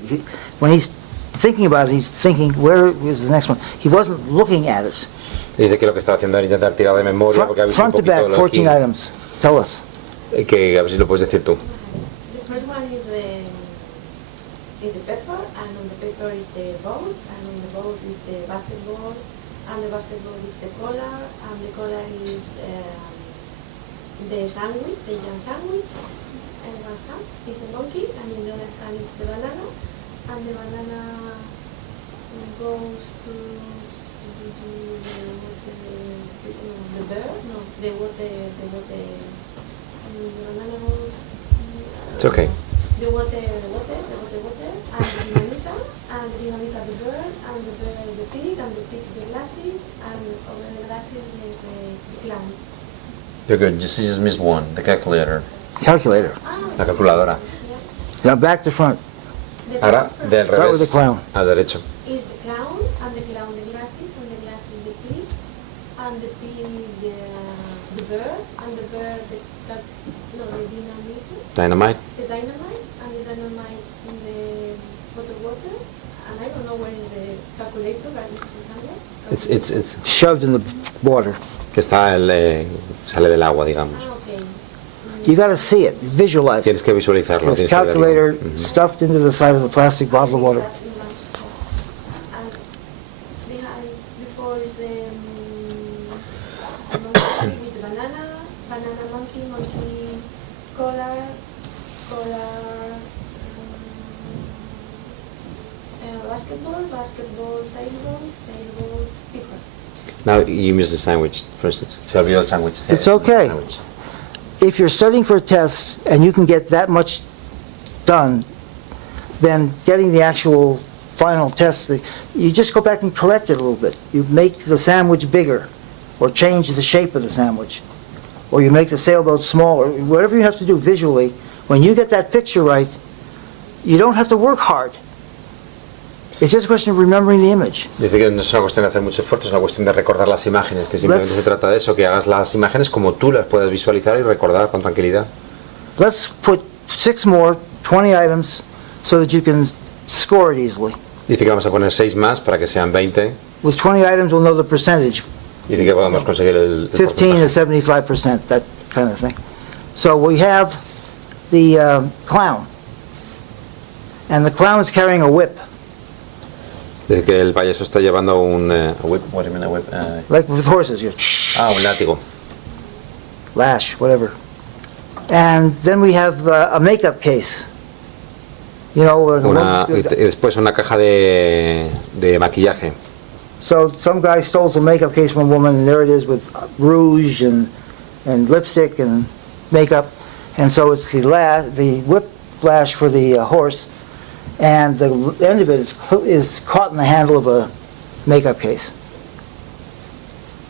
when he's thinking about it, he's thinking, where is the next one? He wasn't looking at it. Dice que lo que está haciendo es intentar tirar de memoria, porque ha visto un Front to poquito back, lo 14 aquí. items. Tell us. Que a ver si lo puedes decir tú. The first one is the pepper, and on the pepper is the boat, and on the boat is the basketball, and the basketball is the collar, and the collar is the sandwich, the jam sandwich, and one hand is the monkey, and in the other hand it's the banana, and the banana goes to the bird, no, the banana goes. It's okay. The water, and the dinamita the bird, and the bird the pig, and the pig the glasses, and over the glasses there's the clown. You're good. You just missed one, the calculator. Calculator. La calculadora. Now back to front. The Ahora, pepper del Start with the revés clown. al derecho. is the clown, and the clown the glasses, and the glasses the pig, and the pig the bird, and the bird the dynamite. Dynamite. The dynamite, and the dynamite in the water, and I don't know where is the calculator, but it's somewhere. It's Shoved in the water. que está sale del agua, digamos. Okay. You got to see it, visualize it. Tienes que visualizarlo. This tienes que verlo. calculator Ujú. stuffed into the side of the plastic bottle of water. And behind, before is the monkey with the banana, monkey, collar, basketball, sailboat, paper. Now you miss the sandwich, for instance. Se olvidó el sándwich. It's okay. Sándwich. If you're studying for a test and you can get that much done, then getting the actual final test, you just go back and correct it a little bit. You make the sandwich bigger, or change the shape of the sandwich, or you make the sailboat smaller, whatever you have to do visually. When you get that picture right, you don't have to work hard. It's just a question of remembering the image. Dice que no es una cuestión de hacer mucho esfuerzo, es una cuestión de recordar las imágenes, que simplemente se trata de eso, que hagas las imágenes como tú las puedas visualizar y recordar con tranquilidad. Let's put 6 more, 20 items, so that you can score it easily. Dice que vamos a poner 6 más para que sean 20. With 20 items, we'll know the percentage. Dice que podemos conseguir el 15 to porcentaje. 75%, that kind of thing. So we have the clown. And the clown is carrying a whip, Dice que el payaso está llevando un whip. What do you mean, a whip? like with horses, you Un látigo. lash, whatever. And then we have a makeup case. You know, Y después una caja de maquillaje. so some guy stole some makeup case from a woman, and there it is with rouge and lipstick and makeup. And so it's the whip lash for the horse, and the end of it is caught in the handle of a makeup case.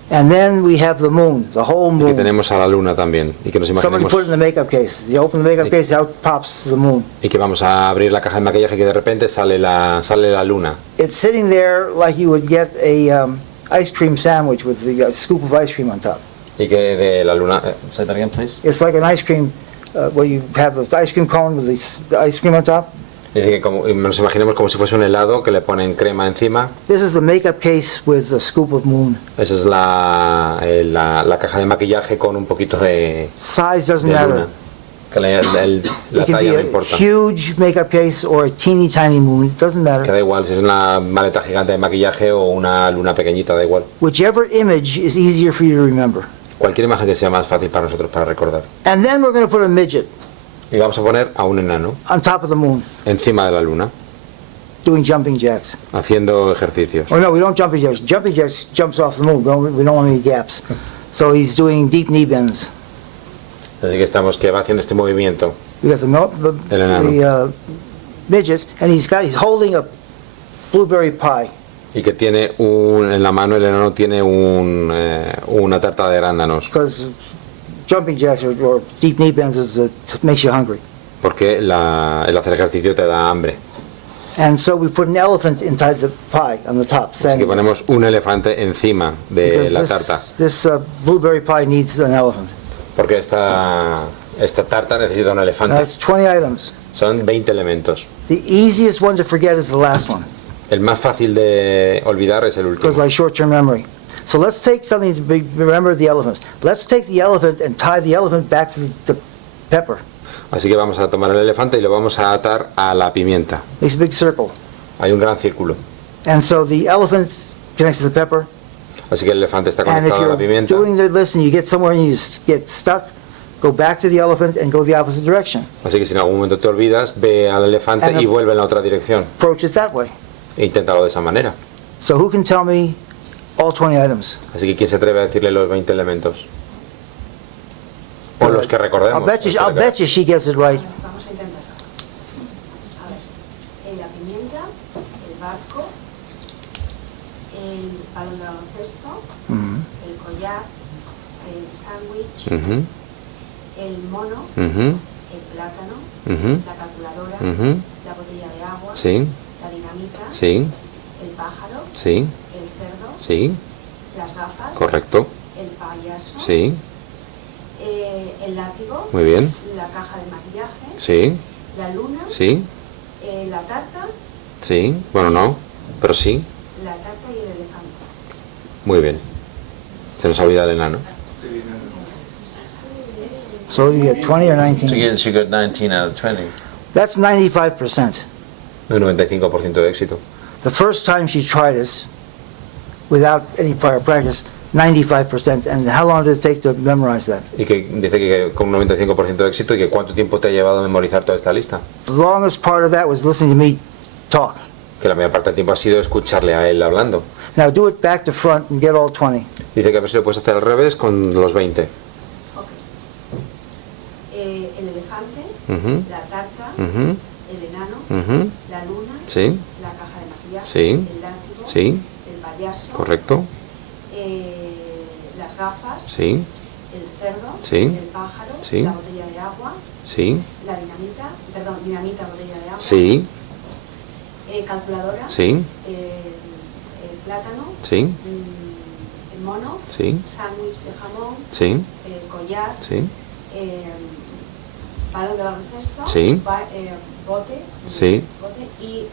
And then we have the moon, the whole Y que moon. tenemos a la luna también. Y que nos Somebody imaginemos. put it in the makeup case. You open the makeup case, out pops the moon. Y que vamos a abrir la caja de maquillaje y que de repente sale la luna. It's sitting there like you would get a ice cream sandwich with the scoop of ice cream on top. Y que de la luna. Say that again, please. It's like an ice cream, where you have the ice cream cone with the ice cream on top. Dice que nos imaginemos como si fuese un helado que le ponen crema encima. This is the makeup case with a scoop of moon. Esa es la caja de maquillaje con un poquito de Size doesn't luna. matter. Que la It can talla be no a importa. huge makeup case or a teeny tiny moon, it doesn't Que matter. da igual si es una maleta gigante de maquillaje o una luna pequeñita, da igual. Whichever image is easier for you to remember. Cualquier imagen que sea más fácil para nosotros para recordar. And then we're going to put a midget Y vamos a poner a un enano on top of the moon encima de la luna, doing jumping jacks. haciendo ejercicios. Oh no, we don't jumping jacks. Jumping jacks jumps off the moon. We don't want any gaps. So he's doing deep knee bends. Así que que va haciendo este movimiento. We got El enano. the midget, and he's holding a blueberry pie. Y que tiene en la mano el enano tiene una tarta de arándanos. Because jumping jacks or deep knee bends makes you hungry. Porque el hacer ejercicio te da hambre. And so we put an elephant inside the pie on the top. Así que ponemos un elefante encima de Because la tarta. this blueberry pie needs an elephant. Porque esta tarta necesita un elefante. That's 20 items. Son 20 elementos. The easiest one to forget is the last one, El más fácil de olvidar es el último. because like short-term memory. So let's take something to remember the elephant. Let's take the elephant and tie the elephant back to the pepper. Así que vamos a tomar el elefante y lo vamos a atar a la pimienta. Makes a big circle. Hay un gran círculo. And so the elephant connects to the pepper. Así que el elefante está And if conectado a la you're pimienta. doing the list and you get somewhere and you get stuck, go back to the elephant and go the opposite direction. Así que si en algún momento te olvidas, ve al elefante And y vuelve en la otra dirección. Approach it that way. E inténtalo de esa manera. So who can tell me all 20 items? Así que ¿quién se atreve a decirle los 20 elementos? O los que recordemos. I'll bet you she gets it right. Vamos a intentarlo. A ver, la pimienta, el barco, el balón de baloncesto, Mhm. el collar, el sándwich, Ujú, el mono, ujú, el plátano, ujú, la calculadora, ujú. la botella de agua, Sí, la dinamita, sí, el pájaro, sí, el cerdo, sí, las gafas, correcto. el payaso, Sí, el látigo, muy bien. la caja de maquillaje, Sí, la luna, sí, la tarta, sí. Bueno, no, pero sí. la tarta y el elefante. Muy bien. Se nos olvida el enano. So you get 20 or 19? She got 19 out of 20. That's 95%. Un 95% de éxito. The first time she tried it, without any prior practice, 95%. And how long did it take to memorize that? Y que dice que con un 95% de éxito y que cuánto tiempo te ha llevado a memorizar toda esta lista. The longest part of that was listening to me talk. Que la mayor parte del tiempo ha sido escucharle a él hablando. Now do it back to front and get all 20. Dice que a ver si lo puedes hacer al revés con los 20. Ok. El elefante, Ujú, la tarta, ujú, el enano, ujú. la luna, Sí, la caja de maquillaje, Sí. el látigo, sí, el payaso, correcto. las gafas, Sí, el cerdo, Sí. el pájaro, Sí. la botella de agua, sí, la dinamita, botella de agua, sí, calculadora, sí, el plátano, sí, el mono, sí, sándwich de jamón, sí, collar, sí, balón de baloncesto, Sí. bote, Sí. bote y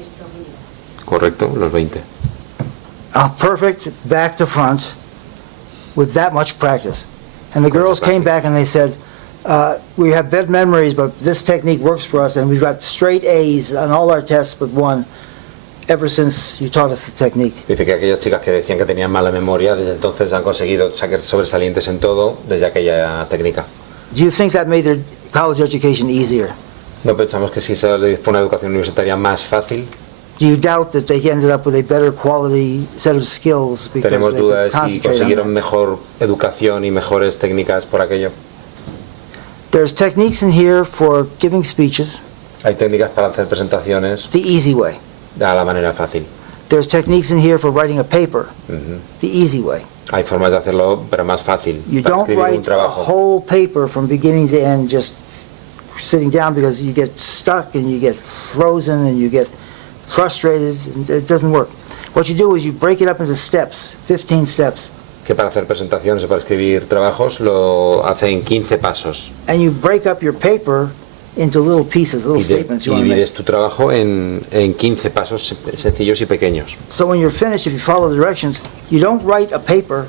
esto, vinilo. correcto, los 20. A perfect back to front with that much practice. And the girls came back and they said, we have bad memories, but this technique works for us, and we've got straight A's on all our tests but one ever since you taught us the technique. Dice que aquellas chicas que decían que tenían mala memoria, desde entonces han conseguido sacar sobresalientes en todo desde aquella técnica. Do you think that made their college education easier? ¿No pensamos que si se les fue una educación universitaria más fácil? Do you doubt that they ended up with a better quality set of skills because Tenemos they could dudas de si concentrate on consiguieron that? mejor educación y mejores técnicas por aquello. There's techniques in here for giving speeches Hay técnicas para hacer presentaciones the easy way. de la manera fácil. There's techniques in here for writing a paper Ujú. the easy way. Hay formas de hacerlo, pero más fácil. You Para don't escribir un write a trabajo. whole paper from beginning to end just sitting down because you get stuck and you get frozen and you get frustrated and it doesn't work. What you do is you break it up into steps, 15 steps, Que para hacer presentaciones o para escribir trabajos lo hace en 15 pasos. and you break up your paper into little pieces, little Y statements you want to divides make. tu trabajo en 15 pasos sencillos y pequeños. So when you're finished, if you follow the directions, you don't write a paper,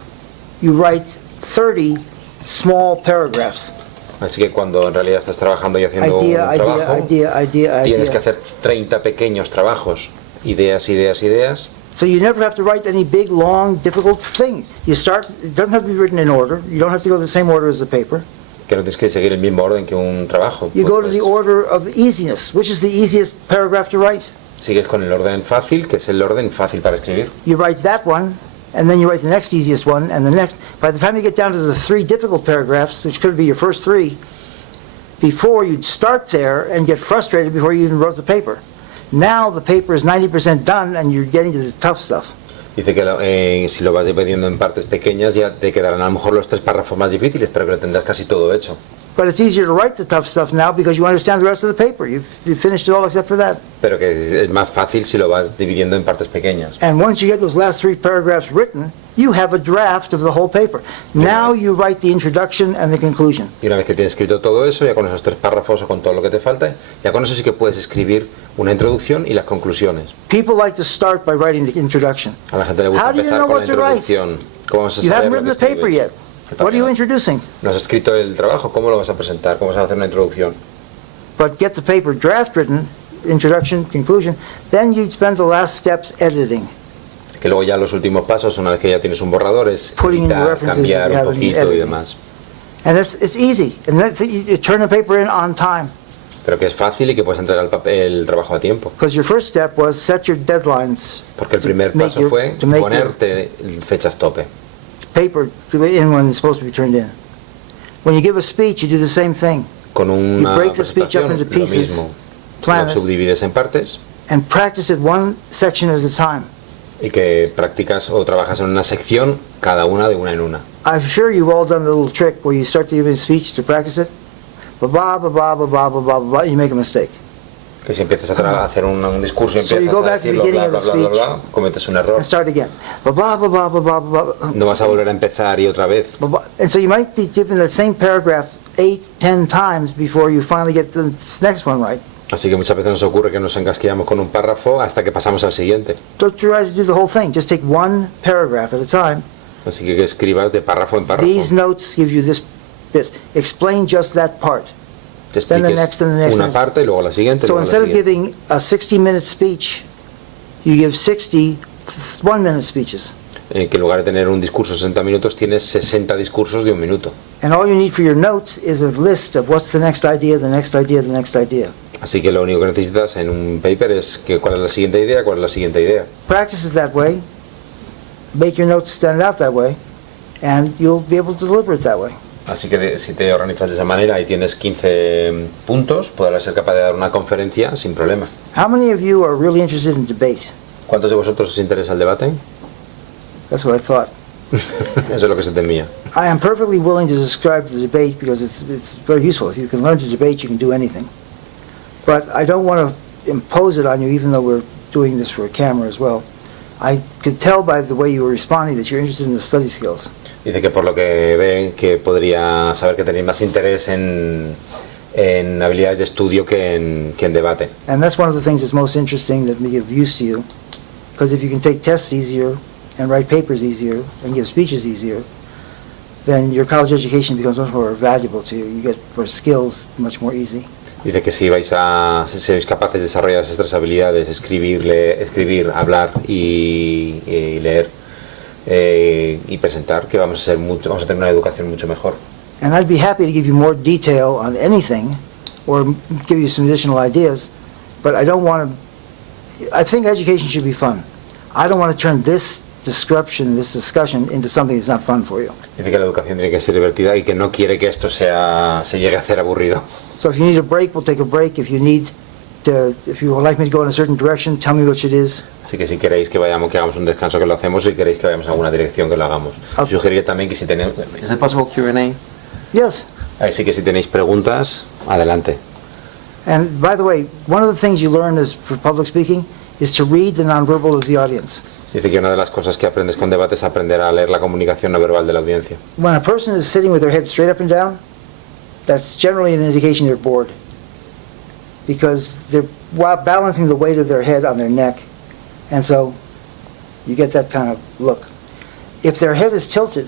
you write 30 small paragraphs. Así que cuando en realidad estás trabajando y haciendo Idea, un idea, trabajo, idea. tienes que hacer 30 pequeños trabajos, ideas, ideas, ideas. So you never have to write any big, long, difficult thing. You start, it doesn't have to be written in order. You don't have to go the same order as the paper. Que no tienes que seguir el mismo orden que un trabajo. You go to Pues, the order of the easiness. Which is the easiest paragraph to write? sigues con el orden fácil, que es el orden fácil para escribir. You write that one, and then you write the next easiest one, and the next. By the time you get down to the 3 difficult paragraphs, which could be your first 3, before you'd start there and get frustrated before you even wrote the paper. Now the paper is 90% done, and you're getting to the tough stuff. Dice que si lo vas dividiendo en partes pequeñas ya te quedarán a lo mejor los 3 párrafos más difíciles, pero que lo tendrás casi todo hecho. But it's easier to write the tough stuff now because you understand the rest of the paper. You've finished it all except for that. Pero que es más fácil si lo vas dividiendo en partes pequeñas. And once you get those last 3 paragraphs written, you have a draft of the whole paper. Now you write the introduction and the conclusion. Y una vez que tienes escrito todo eso, ya con esos 3 párrafos o con todo lo que te falta, ya con eso sí que puedes escribir una introducción y las conclusiones. People like to start by writing the introduction. A la gente le gusta How do you empezar know con la what to write? introducción. ¿Cómo vas a You saber haven't lo written que the paper escribes? yet. Que What are you todavía introducing? no has escrito el trabajo, ¿cómo lo vas a presentar? ¿Cómo vas a hacer una introducción? But get the paper draft written, introduction, conclusion, then you spend the last steps editing. Que luego ya los últimos pasos, una vez que ya tienes un borrador, es Putting in the editar, references cambiar that you un have in poquito y editing. demás. And it's easy. And that's, you turn the paper in on time. Pero que es fácil y que puedes entregar el trabajo a tiempo. Because your first step was set your deadlines. Porque el primer To make paso your- fue to make your- ponerte fechas tope. Paper to be in when it's supposed to be turned in. When you give a speech, you do the same thing. Con una break the speech up presentación, into lo pieces, mismo. plan Lo it. subdivides en partes And practice it one section at a time. y que practicas o trabajas en una sección, cada una de una en una. I'm sure you've all done the little trick where you start to give a speech to practice it. Ba-ba, ba-ba, ba-ba, ba-ba, ba-ba, you make a mistake. Que si empiezas a hacer un discurso y So you empiezas go a back to the decirlo, beginning bla, of bla, the bla, bla, speech. bla, cometes un error. And start again. Ba-ba, ba-ba, ba-ba, ba-ba. No vas a volver a empezar y otra vez. Ba-ba. And so you might be given that same paragraph 8, 10 times before you finally get the next one right. Así que muchas veces nos ocurre que nos encasquillamos con un párrafo hasta que pasamos al siguiente. Don't try to do the whole thing. Just take one paragraph at a time. Así que escribas de párrafo en párrafo. These notes give you this bit. Explain just that part. Te then the next and the next una and the next. parte y luego la siguiente. So luego la instead of siguiente. giving a 60-minute speech, you give 60 one-minute speeches. Que en lugar de tener un discurso de 60 minutos, tienes 60 discursos de 1 minuto. And all you need for your notes is a list of what's the next idea, the next idea, the next idea. Así que lo único que necesitas en un paper es que cuál es la siguiente idea, cuál es la siguiente idea. Practice it that way, make your notes stand out that way, and you'll be able to deliver it that way. Así que si te organizas de esa manera y tienes 15 puntos, podrás ser capaz de dar una conferencia sin problema. How many of you are really interested in debate? ¿Cuántos de vosotros os interesa el debate? That's what I thought. Eso es lo que se temía. I am perfectly willing to describe the debate because it's very useful. If you can learn to debate, you can do anything. But I don't want to impose it on you, even though we're doing this for a camera as well. I could tell by the way you were responding that you're interested in the study skills. Dice que por lo que ven, que podría saber que tenéis más interés en habilidades de estudio que en debate. And that's one of the things that's most interesting that may give use to you. Because if you can take tests easier and write papers easier and give speeches easier, then your college education becomes much more valuable to you. You get more skills much more easy. Dice que si sois capaces de desarrollar esas 3 habilidades, escribir, hablar y leer y presentar, que vamos a tener una educación mucho mejor. And I'd be happy to give you more detail on anything or give you some additional ideas, but I don't want to, I think education should be fun. I don't want to turn this discussion into something that's not fun for you. Dice que la educación tiene que ser divertida y que no quiere que esto se llegue a hacer aburrido. So if you need a break, we'll take a break. If you would like me to go in a certain direction, tell me which it is. Así que si queréis que hagamos un descanso, que lo hacemos. Si queréis que vayamos a alguna dirección, que lo hagamos. Okay. Sugeriría también que si tenéis... ¿Es it possible Q&A? Yes. Así que si tenéis preguntas, adelante. And by the way, one of the things you learn for public speaking is to read the nonverbal of the audience. Dice que una de las cosas que aprendes con debate es aprender a leer la comunicación no verbal de la audiencia. When a person is sitting with their head straight up and down, that's generally an indication they're bored. Because they're balancing the weight of their head on their neck. And so you get that kind of look. If their head is tilted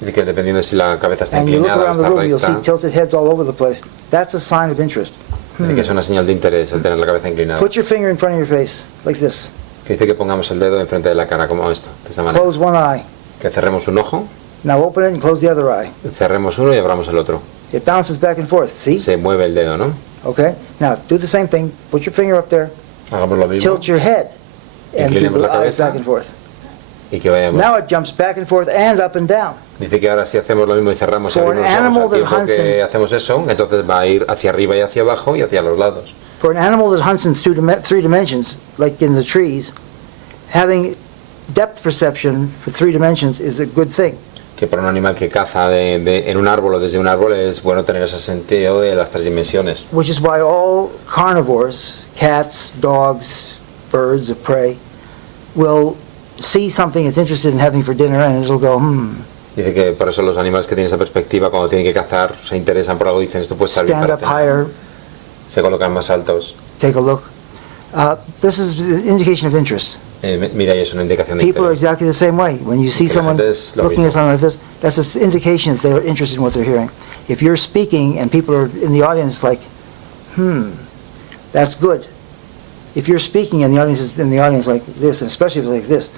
Dice que dependiendo de si la cabeza está and you look inclinada o around the está room, you'll see recta, tilted heads all over the place. That's a sign of interest. dice que es una señal de interés el tener la cabeza inclinada. Put your finger in front of your face, like this. Que dice que pongamos el dedo enfrente de la cara, como esto, de esta manera. Close one eye. Que cerremos un ojo, Now open it and close the other eye. cerremos uno y abramos el otro. It bounces back and forth, see? Se mueve el dedo, ¿no? Okay? Now do the same thing. Put your finger up there. Hagamos lo mismo Tilt your head. And do Inclinemos the la eyes cabeza. back and forth. y que vayamos. Now it jumps back and forth and up and down. Dice que ahora si hacemos lo mismo y cerramos y For abrimos an los ojos animal al tiempo that hunts que in- hacemos eso, entonces va a ir hacia arriba y hacia abajo y hacia los lados. For an animal that hunts in three dimensions, like in the trees, having depth perception for 3 dimensions is a good thing. Que para un animal que caza en un árbol o desde un árbol es bueno tener ese sentido de las 3 dimensiones. Which is why all carnivores, cats, dogs, birds of prey, will see something it's interested in having for dinner and it'll go, Dice que por eso los animales que tienen esa perspectiva, cuando tienen que cazar, se interesan por algo, dicen esto puede estar bien stand para up cenar. higher, Se colocan más altos. take a look. This is an indication of interest. Mira, y es una indicación de People are interés. exactly the same way. When you see Que la someone gente es lo looking at mismo. something like this, that's an indication that they're interested in what they're hearing. If you're speaking and people are in the audience like, that's good. If you're speaking and the audience is in the audience like this, and especially like this,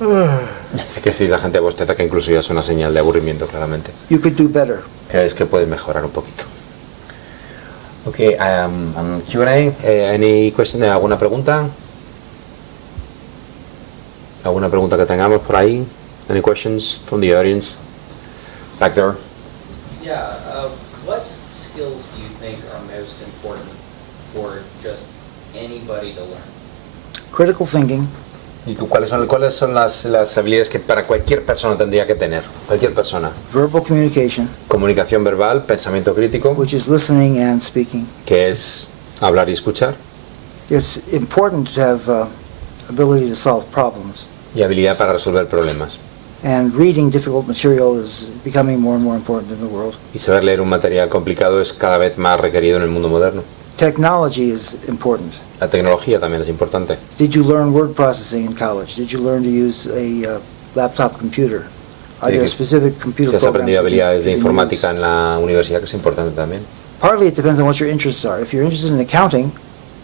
Dice que si la gente bosteza, que incluso ya es una señal de aburrimiento, claramente. you could do better. Que es que puedes mejorar un poquito. Ok, Q&A, any question, ¿alguna pregunta? ¿Alguna pregunta que tengamos por ahí? Any questions from the audience? Back there. Yeah, what skills do you think are most important for just anybody to learn? Critical thinking, ¿Y tú, cuáles son las habilidades que para cualquier persona tendría que tener? Cualquier persona. verbal communication, Comunicación verbal, pensamiento crítico, which is listening and speaking. que es hablar y escuchar, It's important to have ability to solve problems. y habilidad para resolver problemas. And reading difficult material is becoming more and more important in the world. Y saber leer un material complicado es cada vez más requerido en el mundo moderno. Technology is important. La tecnología también es importante. Did you learn word processing in college? Did you learn to use a laptop computer? Are there Sí, specific Si computer has aprendido programs habilidades de you can informática use? en la universidad, que es importante también. Partly it depends on what your interests are. If you're interested in accounting,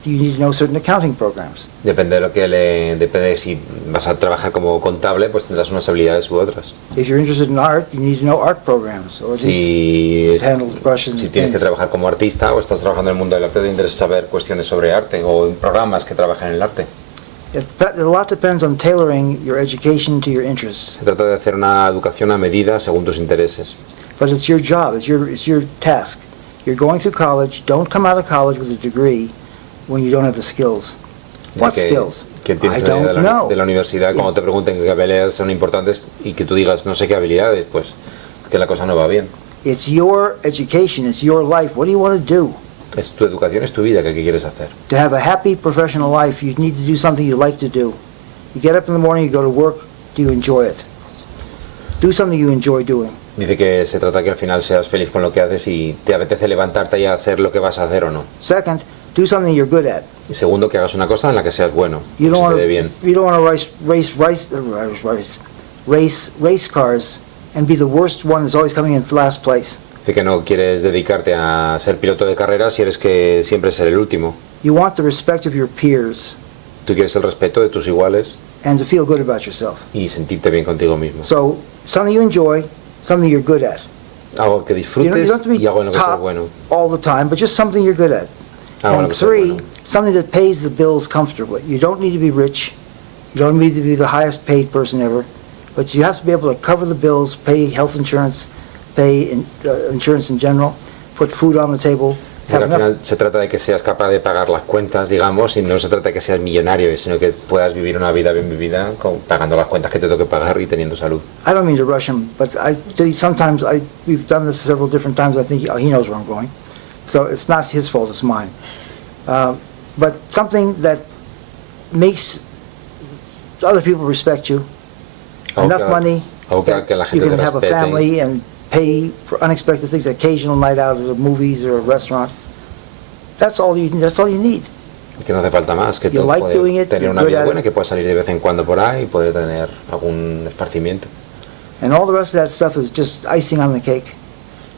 you need to know certain accounting programs. Depende de lo que depende de si vas a trabajar como contable, pues tendrás unas habilidades u otras. If you're interested in art, you need to know art programs, or at least Si, handles brushes si and tienes que paints. trabajar como artista o estás trabajando en el mundo del arte, te interesa saber cuestiones sobre arte o en programas que trabajan en el arte. A lot depends on tailoring your education to your interests. Se trata de hacer una educación a medida según tus intereses. But it's your job, it's your task. You're going through college, don't come out of college with a degree when you don't have the skills. What Que- skills? Que tienes I que salir don't know. de la universidad, cuando te pregunten qué habilidades son importantes y que tú digas no sé qué habilidades, pues que la cosa no va bien. It's your education, it's your life. What do you want to do? Es tu educación, es tu vida, ¿qué quieres hacer? To have a happy professional life, you need to do something you like to do. You get up in the morning, you go to work, do you enjoy it? Do something you enjoy doing. Dice que se trata que al final seas feliz con lo que haces y te apetece levantarte y hacer lo que vas a hacer o no. Second, do something you're good at. Y segundo, que hagas una cosa en la que seas bueno, que You don't se want te dé bien. to race cars and be the worst one that's always coming in last place. Dice que no quieres dedicarte a ser piloto de carreras si eres que siempre ser el último. You want the respect of your peers Tú quieres el respeto de tus iguales and to feel good about yourself. y sentirte bien contigo mismo. So, something you enjoy, something you're good at. Algo que You disfrutes don't have to be y algo en lo que seas top bueno. all the time, but just something you're good at. Algo en lo And que seas three, bueno. something that pays the bills comfortably. You don't need to be rich. You don't need to be the highest paid person ever. But you have to be able to cover the bills, pay health insurance, pay insurance in general, put food on the table. Porque Have al enough. final se trata de que seas capaz de pagar las cuentas, digamos, y no se trata de que seas millonario, sino que puedas vivir una vida bien vivida pagando las cuentas que te toque pagar y teniendo salud. I don't mean to rush him, but sometimes we've done this several different times. I think he knows where I'm going. So it's not his fault, it's mine. But something that makes other people respect you, Algo enough money algo that que la you gente can te have a respete. family and pay for unexpected things, occasional night out at the movies or a restaurant. That's all you need. Que no hace falta más, que You tú like puedes doing it, tener you're una good vida at buena, it. que puedas salir de vez en cuando por ahí y poder tener algún esparcimiento. And all the rest of that stuff is just icing on the cake.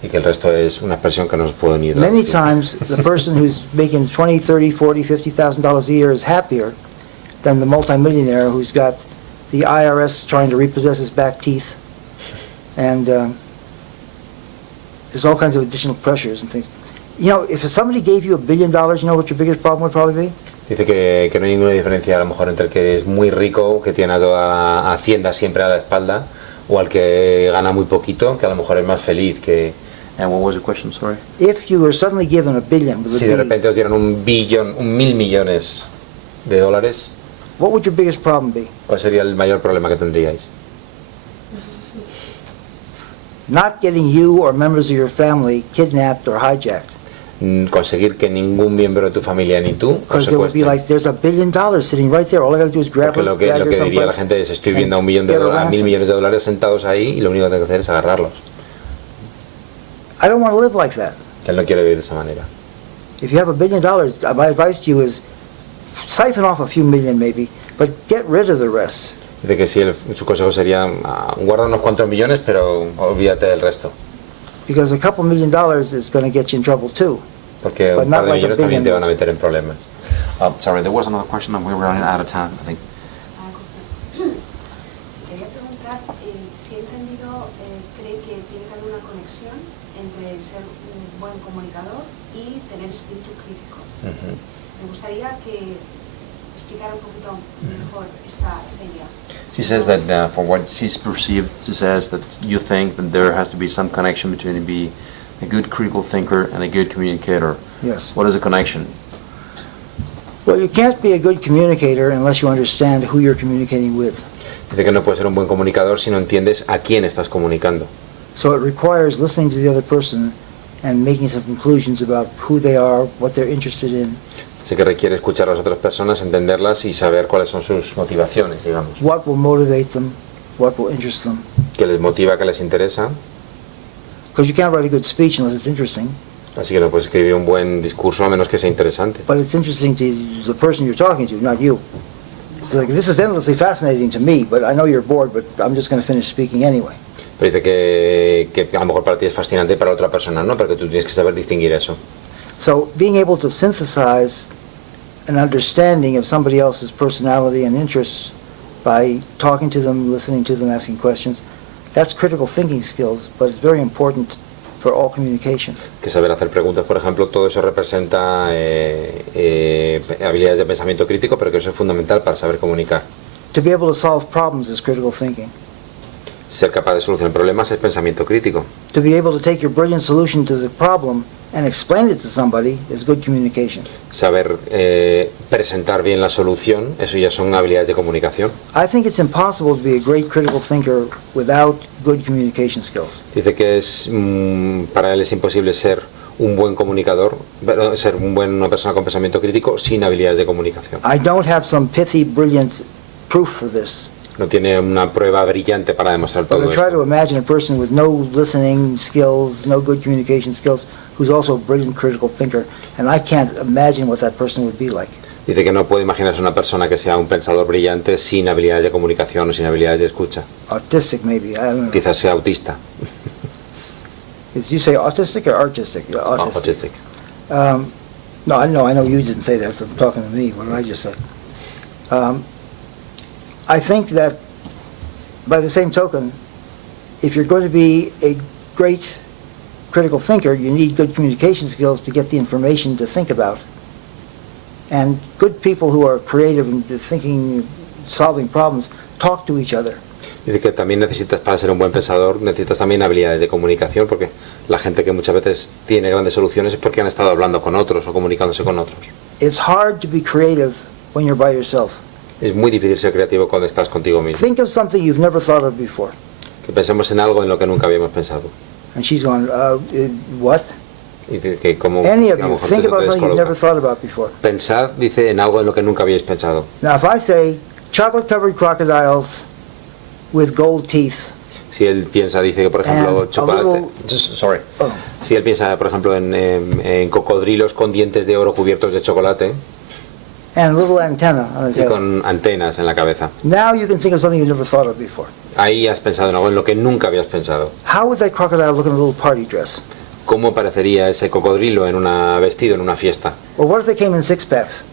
Y que el resto es una expresión que no se puede ni Many traducir. times, the person who's making $20, $30, $40, $50,000 a year is happier than the multimillionaire who's got the IRS trying to repossess his back teeth. And there's all kinds of additional pressures and things. You know, if somebody gave you $1 billion, you know what your biggest problem would probably be? Dice que no hay ninguna diferencia a lo mejor entre el que es muy rico, que tiene a toda Hacienda siempre a la espalda, o al que gana muy poquito, que a lo mejor es más feliz que... And what was the question, sorry? If you were suddenly given $1 billion, with Si de repente os dieran 1.000 millones de dólares, what would your biggest problem be? ¿cuál sería el mayor problema que tendríais? Not getting you or members of your family kidnapped or hijacked. Conseguir que ningún miembro de tu familia ni tú os Because there would be secuestren. like, there's $1 billion sitting right there. All I got to do is grab Porque it, lo que drag her diría la someplace, gente es, estoy viendo a and 1 millón de get a dólares, 1.000 ransom. millones de dólares sentados ahí y lo único que tengo que hacer es agarrarlos. I don't want to live like that. Que él no quiere vivir de esa manera. If you have $1 billion, my advice to you is siphon off a few million maybe, but get rid of the rest. Dice que sí, su consejo sería guarda unos cuantos millones, pero olvídate del resto. Because a couple $1 million is going to get you in trouble too. Porque But un not par de like a millones también te billion. van a meter en problemas. Sorry, there was another question and we were running out of time, I think. Si quería preguntar, si he entendido, cree que tiene que haber una conexión entre ser un buen comunicador y tener espíritu crítico. Me gustaría que explicara un poquito mejor esta idea. She says that for what she's perceived, she says that you think that there has to be some connection between being a good critical thinker and a good communicator. Yes. What is the connection? Well, you can't be a good communicator unless you understand who you're communicating with. Dice que no puedes ser un buen comunicador si no entiendes a quién estás comunicando. So it requires listening to the other person and making some conclusions about who they are, what they're interested in, Así que requiere escuchar a las otras personas, entenderlas y saber cuáles son sus motivaciones, digamos. what will motivate them, what will interest them. Qué les motiva, qué les interesa. Because you can't write a good speech unless it's interesting. Así que no puedes escribir un buen discurso a menos que sea interesante. But it's interesting to the person you're talking to, not you. It's like, this is endlessly fascinating to me, but I know you're bored, but I'm just going to finish speaking anyway. Pero dice que a lo mejor para ti es fascinante y para otra persona no, pero que tú tienes que saber distinguir eso. So being able to synthesize an understanding of somebody else's personality and interests by talking to them, listening to them, asking questions, that's critical thinking skills, but it's very important for all communication. Que saber hacer preguntas, por ejemplo, todo eso representa habilidades de pensamiento crítico, pero que eso es fundamental para saber comunicar. To be able to solve problems is critical thinking. Ser capaz de solucionar problemas es pensamiento crítico. To be able to take your brilliant solution to the problem and explain it to somebody is good communication. Saber presentar bien la solución, eso ya son habilidades de comunicación. I think it's impossible to be a great critical thinker without good communication skills. Dice que para él es imposible ser un buen comunicador, ser una persona con pensamiento crítico sin habilidades de comunicación. I don't have some pithy, brilliant proof for this, No tiene una prueba brillante para demostrar but todo I try to esto. imagine a person with no listening skills, no good communication skills, who's also a brilliant critical thinker, and I can't imagine what that person would be like. Dice que no puede imaginarse una persona que sea un pensador brillante sin habilidades de comunicación o sin habilidades de escucha. Autistic, maybe, I don't know. Quizás sea autista. Did you say autistic or artistic? Autistic. No, I know you didn't say that, so I'm talking to me, what did I just say? I think that, by the same token, if you're going to be a great critical thinker, you need good communication skills to get the information to think about. And good people who are creative and thinking, solving problems, talk to each other. Dice que también necesitas, para ser un buen pensador, necesitas también habilidades de comunicación, porque la gente que muchas veces tiene grandes soluciones es porque han estado hablando con otros o comunicándose con otros. It's hard to be creative when you're by yourself. Es muy difícil ser creativo cuando estás contigo mismo. Think of something you've never thought of before. Que pensemos en algo en lo que nunca habíamos pensado. And she's going, what? Y que como Any of a lo you, mejor think te about something you've descoloca. never thought about before. Pensad, dice, en algo en lo que nunca habíais pensado. Now, if I say chocolate-covered crocodiles with gold teeth, Si él piensa, dice que por ejemplo And a chocolate. little- Sorry. oh, Si él piensa, por ejemplo, en cocodrilos con dientes de oro cubiertos de chocolate and a little antenna on his y head, con antenas en la cabeza. now you can think of something you've never thought of before. Ahí has pensado en algo en lo que nunca habías pensado. How would that crocodile look in a little party dress? ¿Cómo parecería ese cocodrilo en una vestido en una fiesta? Or what if they came in 6-packs?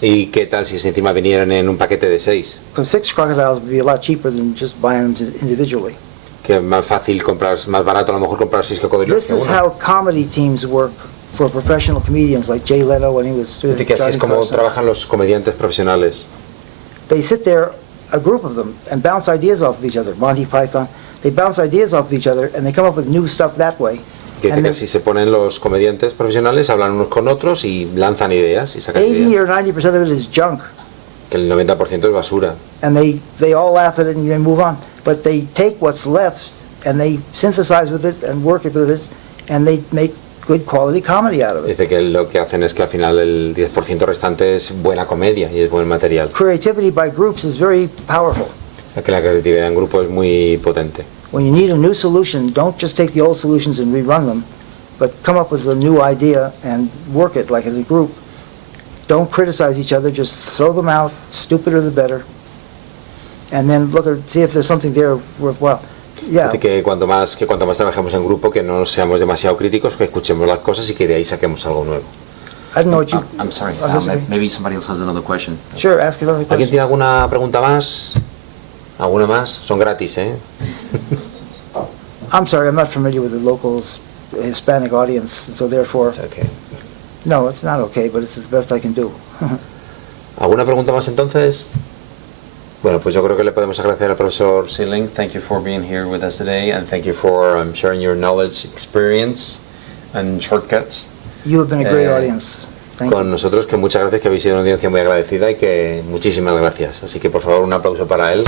¿Y qué tal si encima vinieran en un paquete de 6? Because 6 crocodiles would be a lot cheaper than just buying them individually. Que es más fácil comprar, más barato a lo mejor comprar 6 cocodrilos This que is uno. how comedy teams work for professional comedians like Jay Leno when he was doing Dice que así es Johnny como Carson. trabajan los comediantes profesionales. They sit there, a group of them, and bounce ideas off of each other. Monty Python, they bounce ideas off of each other and they come up with new stuff that way. Que dice And que then así se ponen los comediantes profesionales, hablan unos con otros y lanzan ideas y sacan 80 ideas. or 90% of it is junk. Que el 90% es basura. And they all laugh at it and they move on. But they take what's left and they synthesize with it and work it with it and they make good quality comedy out of it. Dice que lo que hacen es que al final el 10% restante es buena comedia y es buen material. Creativity by groups is very powerful. Que la creatividad en grupo es muy potente. When you need a new solution, don't just take the old solutions and rerun them, but come up with a new idea and work it like as a group. Don't criticize each other, just throw them out, stupider the better, and then see if there's something there worthwhile. Yeah. Dice que cuanto más trabajemos en grupo, que no seamos demasiado críticos, que escuchemos las cosas y que de ahí saquemos algo nuevo. I don't know what you... I'm sorry, Oh, that's okay. maybe somebody else has another question. Sure, ask another ¿Alguien question. tiene alguna pregunta más? ¿Alguna más? Son gratis, ¿eh? I'm sorry, I'm not familiar with the local Hispanic audience, so therefore, It's okay. no, it's not okay, but it's the best I can do. ¿Alguna pregunta más entonces? Bueno, pues yo creo que le podemos agradecer al profesor Cirlin, thank you for being here with us today, and thank you for sharing your knowledge, experience, and shortcuts. You have been a great Eh, audience. Thank con you. nosotros, que muchas gracias, que habéis sido una audiencia muy agradecida y que muchísimas gracias. Así que por favor un aplauso para él.